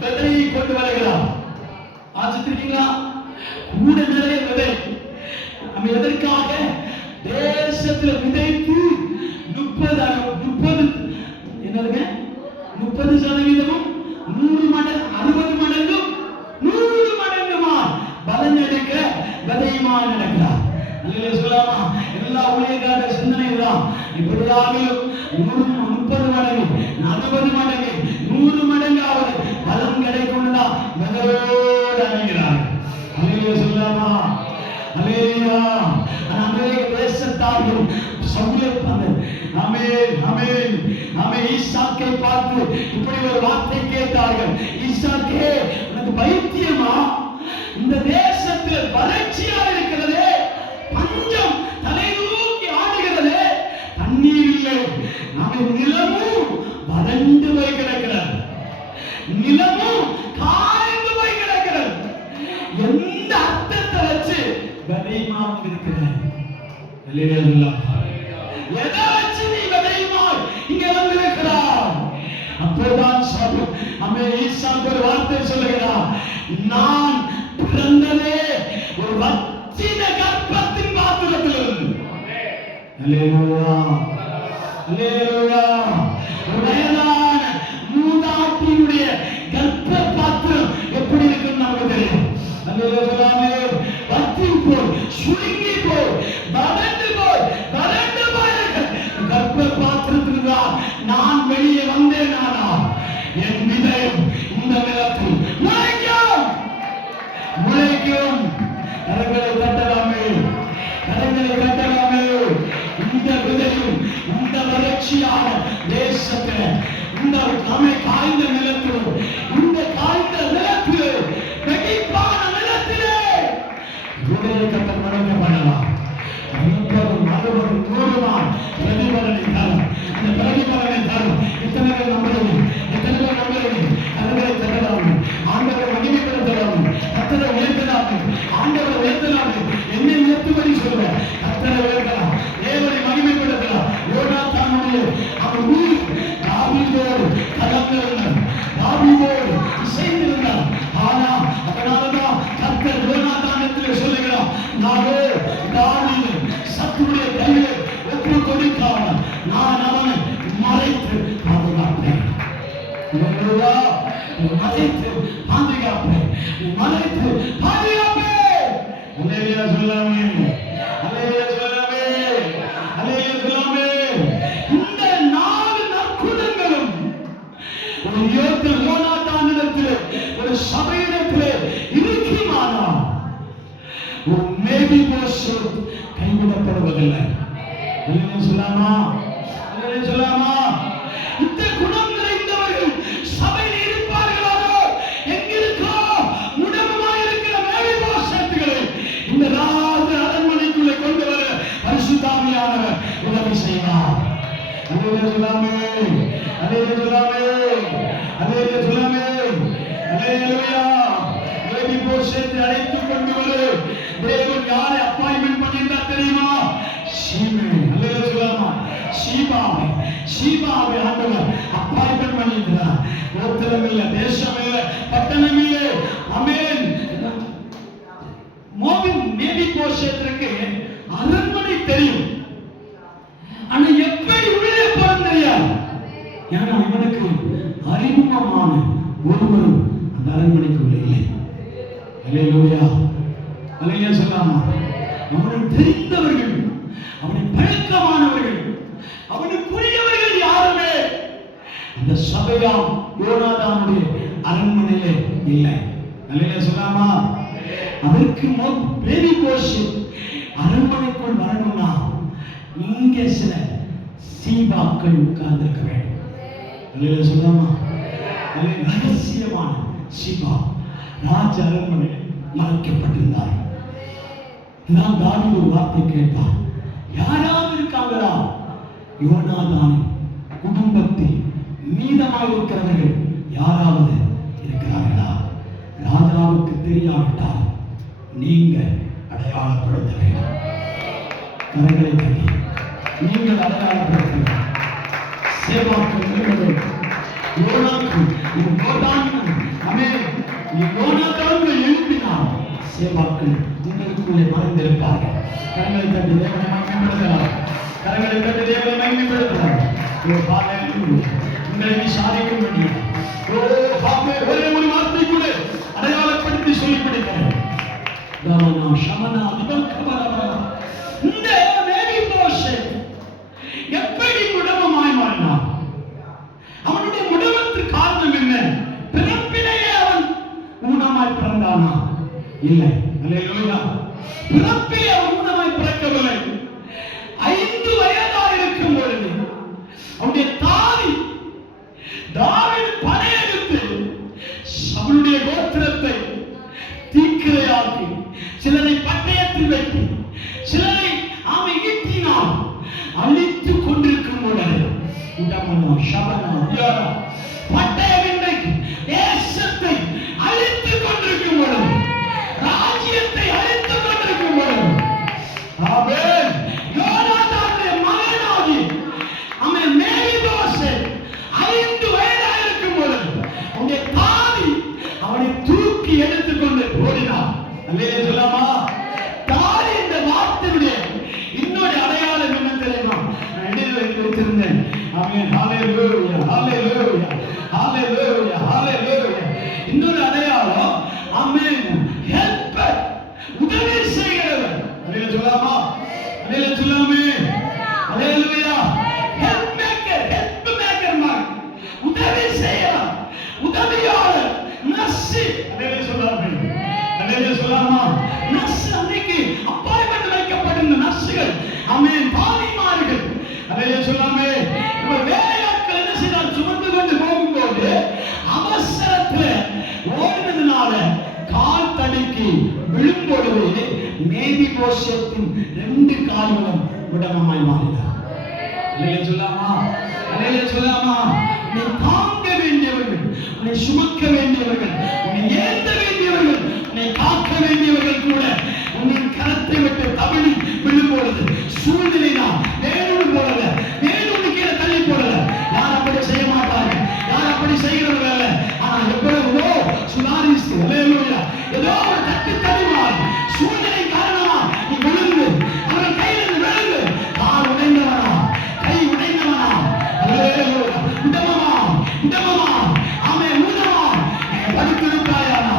விதையை கொண்டு வருகிறார். ஆச்சரியங்களா? கூட நிறைய விதை. நம்ம எதற்காக? தேசத்தில் விதைத்து 30 என்னதுங்க 30% 100 மடங்கு 60 மடங்கும் 100 மடங்குமா பலன் எடுக்க விதையுமா நடக்கிறார். அல்லேலூயா சொல்லலாமா? எல்லா ஊழியக்கார சிந்தனை தான். இப்படியாக 30 மடங்கு 40 மடங்கு 100 மடங்காவது பலன் கிடைக்கும்னா விதையோடு அணைகிறார். அல்லேலூயா சொல்லலாமா? அல்லேலூயா. அநேக தேசத்தார்கள் சௌரியப்பது. ஆமென், ஆமென், ஆமென். ஈசாக்கை பார்த்து இப்படி ஒரு வார்த்தை கேட்டார்கள். ஈசாக்கே, உனக்கு பைத்தியமா? இந்த தேசத்தில் வறட்சியா இருக்கிறதே, பஞ்சம் தலை தூக்கி ஆடுகிறதே, தண்ணீர் இல்லை. ஆமென். நிலமும் வறண்டு போய் கிடக்கிறது. நிலமும் காய்ந்து போய் கிடக்கிறது. எந்த அர்த்தத்தை வச்சு விதைமாவும் இருக்கிறேன்? அல்லேலூயா. எதை வச்சு நீ விதைமாய் இங்க வந்திருக்கிறாய்? அப்போதான் சாப்பிடும். அவன் ஈசாக்கு ஒரு வார்த்தை சொல்லுகிறான். நான் பிறந்ததே ஒரு வச்சின கர்ப்பத்தின் பாத்திரத்திலிருந்து. அல்லேலூயா. அல்லேலூயா. ஒரு வயதான மூதாட்டியுடைய கர்ப்ப பாத்திரம் எப்படி இருக்குன்னு நமக்கு தெரியும். அல்லேலூயா சொல்லாமே. வத்தி போய், சுருங்கி போய், வறண்டு போய், வறண்டு போய் கர்ப்ப பாத்திரத்தில் தான் நான் வெளியே வந்தேன். நானா என் விதையும் இந்த நிலத்தில் முளைக்கும், முளைக்கும். கரங்களை தட்டலாமே, கரங்களை தட்டலாமே. இந்த விதையும் இந்த வறட்சியான தேசத்தில், இந்த காய்ந்த நிலத்தில், இந்த காய்ந்த நிலத்தில், வெடிப்பான நிலத்திலே விதையை கட்ட நடக்க பண்ணலாம். மறுபடியும் 100 நாள் பிரதிபலனை தரும். அந்த பிரதிபலனை தரும். எத்தனை பேர் நம்புறீங்க? எத்தனை பேர் நம்புறீங்க? கரங்களை தட்டலாமே. ஆண்டவரை மகிமைப்படுத்தலாமே. கர்த்தரை உயர்த்தலாமே. ஆண்டவரை உயர்த்தலாமே. என்னை உயர்த்தும்படி சொல்லுவேன். கர்த்தரை உயர்த்தலாம். தேவனை மகிமைப்படுத்தலாம். யோனாத்தானுடைய அவன் உயிர் தாவீதோடு கலந்திருந்தார். தாவீதோடு இசைந்திருந்தார். ஆனா அதனாலதான் கர்த்தர் யோனாத்தானிடத்தில் சொல்லுகிறார், நானே தாவீது சத்துருடைய கையிலே ஒப்பு கொடுக்காமல் நான் அவனை மறைத்து பாதுகாப்பேன். மறைத்து பாதுகாப்பேன். மறைத்து பாதுகாப்பேன். அல்லேலூயா சொல்லாமே. அல்லேலூயா சொல்லாமே. அல்லேலூயா சொல்லாமே. இந்த 4 நற்குணங்களும் ஒரு யோனாத்தானிடத்திலே, ஒரு சபையிடத்திலே இருக்குமா? ஒரு மேபி போஸ்ட் கைவிடப்படுவதில்லை. அல்லேலூயா சொல்லாமா? அல்லேலூயா சொல்லாமா? இந்த குணம் நிறைந்தவர்கள் சபையில் இருப்பார்களோ எங்கிருக்கோ முடமாய் இருக்கிற மேபி போஸ்ட்களை இந்த ராஜ அரண்மனைக்குள்ளே கொண்டு வர பரிசுத்த ஆவியானவர் உதவி செய்வார். அல்லேலூயா சொல்லாமே? அல்லேலூயா சொல்லாமே? அல்லேலூயா சொல்லாமே? அல்லேலூயா. மேபி போஸ்டை அழைத்து கொண்டு வர தேவன் யாரை அப்பாயின்மென்ட் பண்ணியிருந்தார் தெரியுமா? சீமே. அல்லேலூயா சொல்லாமா? சீபாவை ஆண்டவர் அப்பாயின்மென்ட் பண்ணியிருக்கிறார். கோத்திரம் இல்ல, தேசம் இல்ல, பட்டணம் இல்ல. ஆமென். மேபி போஸ்டருக்கு அரண்மனை தெரியும், ஆனா எப்படி உள்ளே போறது தெரியாது. ஏன்னா இவனுக்கு அறிமுகமான ஒருவரும் அந்த அரண்மனைக்குள்ளே இல்லை. அல்லேலூயா. அல்லேலூயா சொல்லாமா? அவனுக்கு தெரிந்தவர்கள், அவனுக்கு பழக்கமானவர்கள், அவனுக்குரியவர்கள் யாருமே அந்த சபையாம் யோனாதானுடைய அரண்மனையிலே இல்லை. அல்லேலூயா சொல்லாமா? அதற்கு மேபி போஸ்ட் அரண்மனைக்குள் வரணும்னா இங்கே சில சீபாக்கள் உட்கார்ந்திருக்க வேண்டும். அல்லேலூயா சொல்லாமா? ரகசியமான சீபா ராஜ அரண்மனை மறைக்கப்பட்டிருந்தார். நான் தாவீது ஒரு வார்த்தை கேட்டார், யாராவது இருக்காங்களா யோனாதானின் குடும்பத்தில் மீதமாக இருக்கிறவர்கள் யாராவது இருக்கிறார்களா? ராஜாவுக்கு தெரியாவிட்டால் நீங்க அடையாளப்படுத்த வேண்டும். கரங்களை கட்டி நீங்கள் அடையாளப்படுத்த சேவாக்கள் எழுப்பினால் சேவாக்கள் உங்களுக்குள்ளே மறைந்திருப்பார்கள். கரங்களை கட்டி தேவனை மகிமைப்படுத்தலாம். கரங்களை கட்டி தேவனை மகிமைப்படுத்தலாம். உங்களை விசாரிக்க வேண்டிய ஒரே ஒரு வார்த்தை கூட அடையாளப்படுத்தி சொல்லி பிடிக்கிறேன். இந்த மேபி போஸ்ட் எப்படி முடமாய் மாறினான்? அவனுடைய முடமத்துக்கு காரணம் என்ன? பிறப்பிலேயே அவன் ஊனமாய் பிறந்தானா? இல்லை. அல்லேலூயா. பிறப்பிலே அவன் ஊனமாய் பிறக்கவில்லை. 5 வயதாக இருக்கும் பொழுது அவனுடைய தாய் தாவீது படையெடுத்து அவனுடைய கோத்திரத்தை தீக்கிரையாக்கி சிலரை பட்டயத்தில் வைத்து சிலரை ஆமை ஈட்டினால் அழித்துக் கொண்டிருக்கும் பொழுது பட்டயவின்றை தேசத்தை அழித்துக் கொண்டிருக்கும் பொழுது, ராஜ்யத்தை அழித்துக் கொண்டிருக்கும் பொழுது, ஆமென், யோனாதானுடைய மகனாகி அவன் மேலிபோசேத் 5 வயதாக இருக்கும் பொழுது அவனுடைய தாதி அவனை தூக்கி எடுத்துக்கொண்டு ஓடினார். அல்லேலூயா சொல்லாமா? தாதி இந்த வார்த்தையுடைய இன்னொரு அடையாளம் என்ன தெரியுமா? நான் எழுதி வைத்திருந்தேன். ஆமென். ஹalleluya, ஹalleluya, ஹalleluya, ஹalleluya. இன்னொரு அடையாளம் ஆமென், ஹெல்பர், உதவி செய்கிறவர். அல்லேலூயா சொல்லாமா? அல்லேலூயா சொல்லாமே? அல்லேலூயா. ஹெல்ப் மேக்கர், ஹெல்ப் மேக்கர் மாதிரி உதவி செய்யலாம், உதவியாளர், நர்ஸ். அல்லேலூயா சொல்லாமே? அல்லேலூயா சொல்லாமா? நர்ஸ் அன்னைக்கு அப்பாயின்மென்ட் வைக்கப்பட்டிருந்த நர்ஸ்கள், ஆமென், பாதிமார்கள். அல்லேலூயா சொல்லாமே? இவர் வேலையாட்கள் என்ன செய்தார்? சுமந்து கொண்டு போகும்போது அவசரத்தில் ஓடினதுனால கால் தடுக்கி விழும்பொழுது மேவிபோசேத்தின் 2 கால்களும் விடமாய் மாறினார். அல்லேலூயா சொல்லாமா? அல்லேலூயா சொல்லாமா? நீ தாங்க வேண்டியவர்கள், உன்னை சுமக்க வேண்டியவர்கள், உன்னை ஏந்த வேண்டியவர்கள், உன்னை காக்க வேண்டியவர்கள் கூட உன்னை கரத்தை விட்டு தவிழி விழும்பொழுது சூழ்நிலை தான் வேறொரு போடல, வேறொரு கீழே தள்ளி போடல. யார் அப்படி செய்ய மாட்டார்கள், யார் அப்படி செய்கிறவர்கள் அல்ல. ஆனால் எப்பொழுதோ சுதாரித்து அல்லேலூயா ஏதோ ஒரு தட்டு தடுமாறி சூழ்நிலை காரணமா நீ விழுந்து அவன் கையிலிருந்து விழுந்து கால் உடைந்தவனா, கை உடைந்தவனா, அல்லேலூயா, இடமமா, ஆமென், ஊனமா படுத்திருப்பாயானா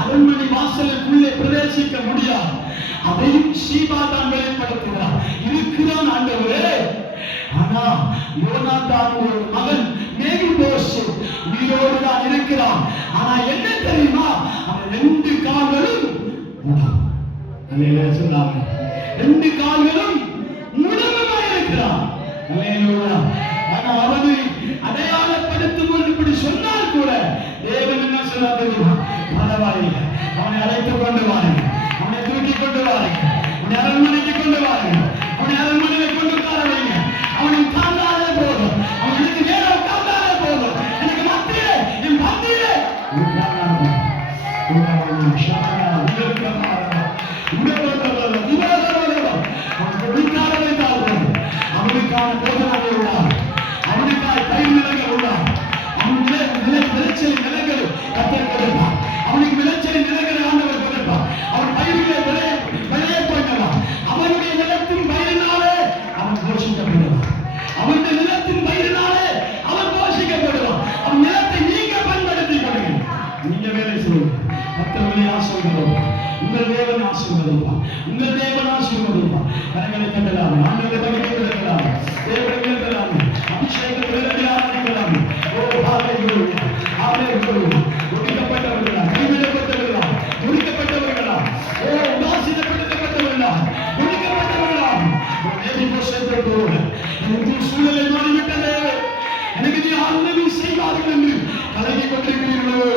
அரண்மனை வாசலுக்குள்ளே பிரவேசிக்க முடியாது. அதையும் சீபா தான் வெளிப்படுத்துகிறார். இருக்கிறான் ஆண்டவரே. ஆனா யோனாத்தானுடைய மகன் மேல்போஷு உயிரோடு தான் இருக்கிறான். ஆனா என்ன தெரியுமா, அவன் 2 கால்களும் சொன்னாங்க, 2 கால்களும் முடமாக இருக்கிறான். ஆனா அவனை அடையாளப்படுத்தும் போது இப்படி சொன்னால் கூட தேவன் என்ன சொல்ல தெரியுமா, பரவாயில்லை, அவனை அழைத்துக் கொண்டு வாருங்க, அவனை தூக்கி கொண்டு வாருங்க, அவனை அரண்மனைக்கு கொண்டு வாருங்க, அவனை அரண்மனையை கொண்டு உட்கார வைங்க, அவனை காந்தாலே போதும், அவனுக்கு மேல உட்கார்ந்தாலே போதும், எனக்கு மத்தியிலே என் மத்தியிலே அவனுக்கான போதனை உள்ளார், அவனுக்கான பயிர் நிலங்கள் உள்ளார், அவனுக்கு விளைச்சல் நிலங்கள் கத்தர் கொடுப்பார், அவனுக்கு விளைச்சல் நிலங்களை ஆண்டவர் கொடுப்பார், அவன் பயிர்களை விளைய பண்ணலாம், அவனுடைய நிலத்தின் பயிரினாலே அவன் போஷிக்கப்படுவான், அவனுடைய நிலத்தின் பயிரினாலே அவன் போஷிக்கப்படுவான். அவன் நிலத்தை நீங்க பயன்படுத்திக் கொள்ளுங்க, நீங்க வேலை செய்யுங்க. கர்த்தருடைய ஆசீர்வாதம், உங்கள் தேவன் ஆசீர்வாதம், உங்கள் தேவன் ஆசீர்வாதம். கரங்களை கட்டலாம், ஆண்டவரை பகிர்ந்து விடலாம், தேவனை கட்டலாம், அபிஷேகத்தை விளையாடலாம். ஓ ஹalleluya, ஹalleluya. ஒடுக்கப்பட்டவர்களா, கைவிடப்பட்டவர்களா, ஒடுக்கப்பட்டவர்களா, ஓ உதாசீனப்படுத்தப்பட்டவர்களா, ஒடுக்கப்பட்டவர்களா, மேல்போஷத்தை போல எனக்கு சூழலை மாறிவிட்டது, எனக்கு நீ உதவி செய்வார்கள் என்று கலங்கிக் கொண்டிருக்கிறீர்களோ,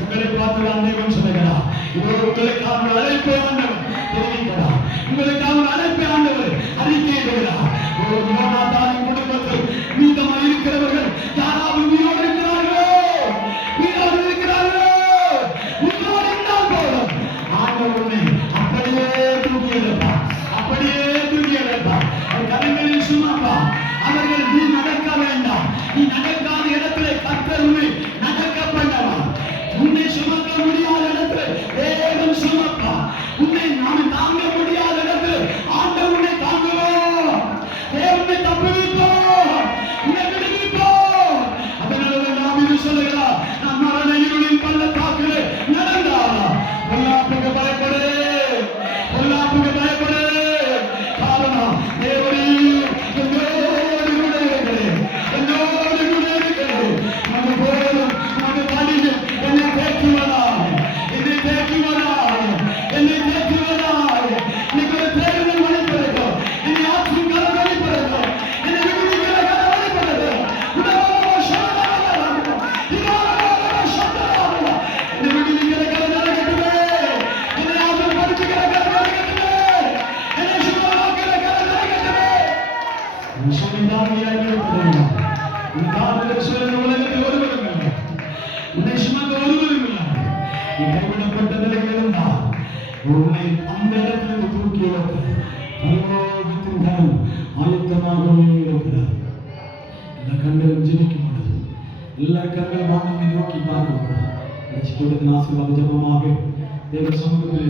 உங்களை பார்த்துதான் தேவன் சொல்லுகிறார், இதோ உங்களுக்கான அழைப்பை ஆண்டவர் தெரிவிக்கிறார், உங்களுக்கான அழைப்பை ஆண்டவர் அறிக்கையிடுகிறார். ஓ யோனாத்தானின் குடும்பத்தில் மீதமாக இருக்கிறவர்கள் யாராவது உயிரோடு இருக்கிறார்களோ, உயிரோடு இருக்கிறார்களோ, உயிரோடு இருந்தால் போதும், ஆண்டவர் உன்னை அப்படியே தூக்கி எடுப்பார், அப்படியே தூக்கி எடுப்பார். கரங்களில் சுமப்பா, அவர்கள் நீ நடக்க வேண்டாம், நீ நடக்காத இடத்திலே கர்த்தர் உன்னை நடக்க பண்ணலாம், உன்னை சுமக்க முடியாத இடத்துல தேவன் சுமப்பா, உன்னை நாம் தாங்க முடியாத இடத்துல ஆண்டவர் உன்னை தாங்குவோம், தேவனை தப்புவிப்போம், உன்னை விடுவிப்போம். அதனால நாம் இது சொல்லுகிறார், நான் மரண இருளின் பள்ளத்தாக்கிலே நடந்தாலும் பொல்லாப்புக்கு பயப்படு, பொல்லாப்புக்கு பயப்படு. காரணம் தேவரீர் என்னோடு கூட இருக்கிறேன், என்னோடு கூட இருக்கிறேன். நமக்கு போதும், நமக்கு வழியில் என்னை தேற்றுவதால், என்னை தேற்றுவதால், என்னை தேற்றுவதால், இன்னைக்கு ஒரு தேர்தல் வழிபடுகிறோம், என்னை ஆற்றும் கரம் வழிபடுகிறோம், என்னை விடுவிக்கிற கரம் வழிபடுகிறோம், உடனே சோதனை இதான சோதனை, என்னை விடுவிக்கிற கரம் நடக்கட்டுமே, என்னை ஆற்றும் படுத்துகிற கரம் நடக்கட்டுமே, என்னை சுகமாக்குற கரம் நடக்கட்டுமே. சொல்லிதான் இறங்கியிருக்கிறேன், உன் காதலில் சொல்லுகிற உலகத்தில் ஒருவரும் இல்லை, உன்னை சுமந்த ஒருவரும் இல்லை, நீ கைவிடப்பட்ட நிலையில் இருந்தால் உன்னை அந்த இடத்திலிருந்து தூக்கி வைக்க பரலோகத்தின் கரம் ஆயத்தமாகவே இருக்கிறார். எல்லா கண்களும் ஜெபிக்கும் பொழுது, எல்லா கண்களும் ஆண்டவரை நோக்கி பார்க்கும் பொழுது, ஆசீர்வாத ஜெபமாக தேவ சமூகத்தில்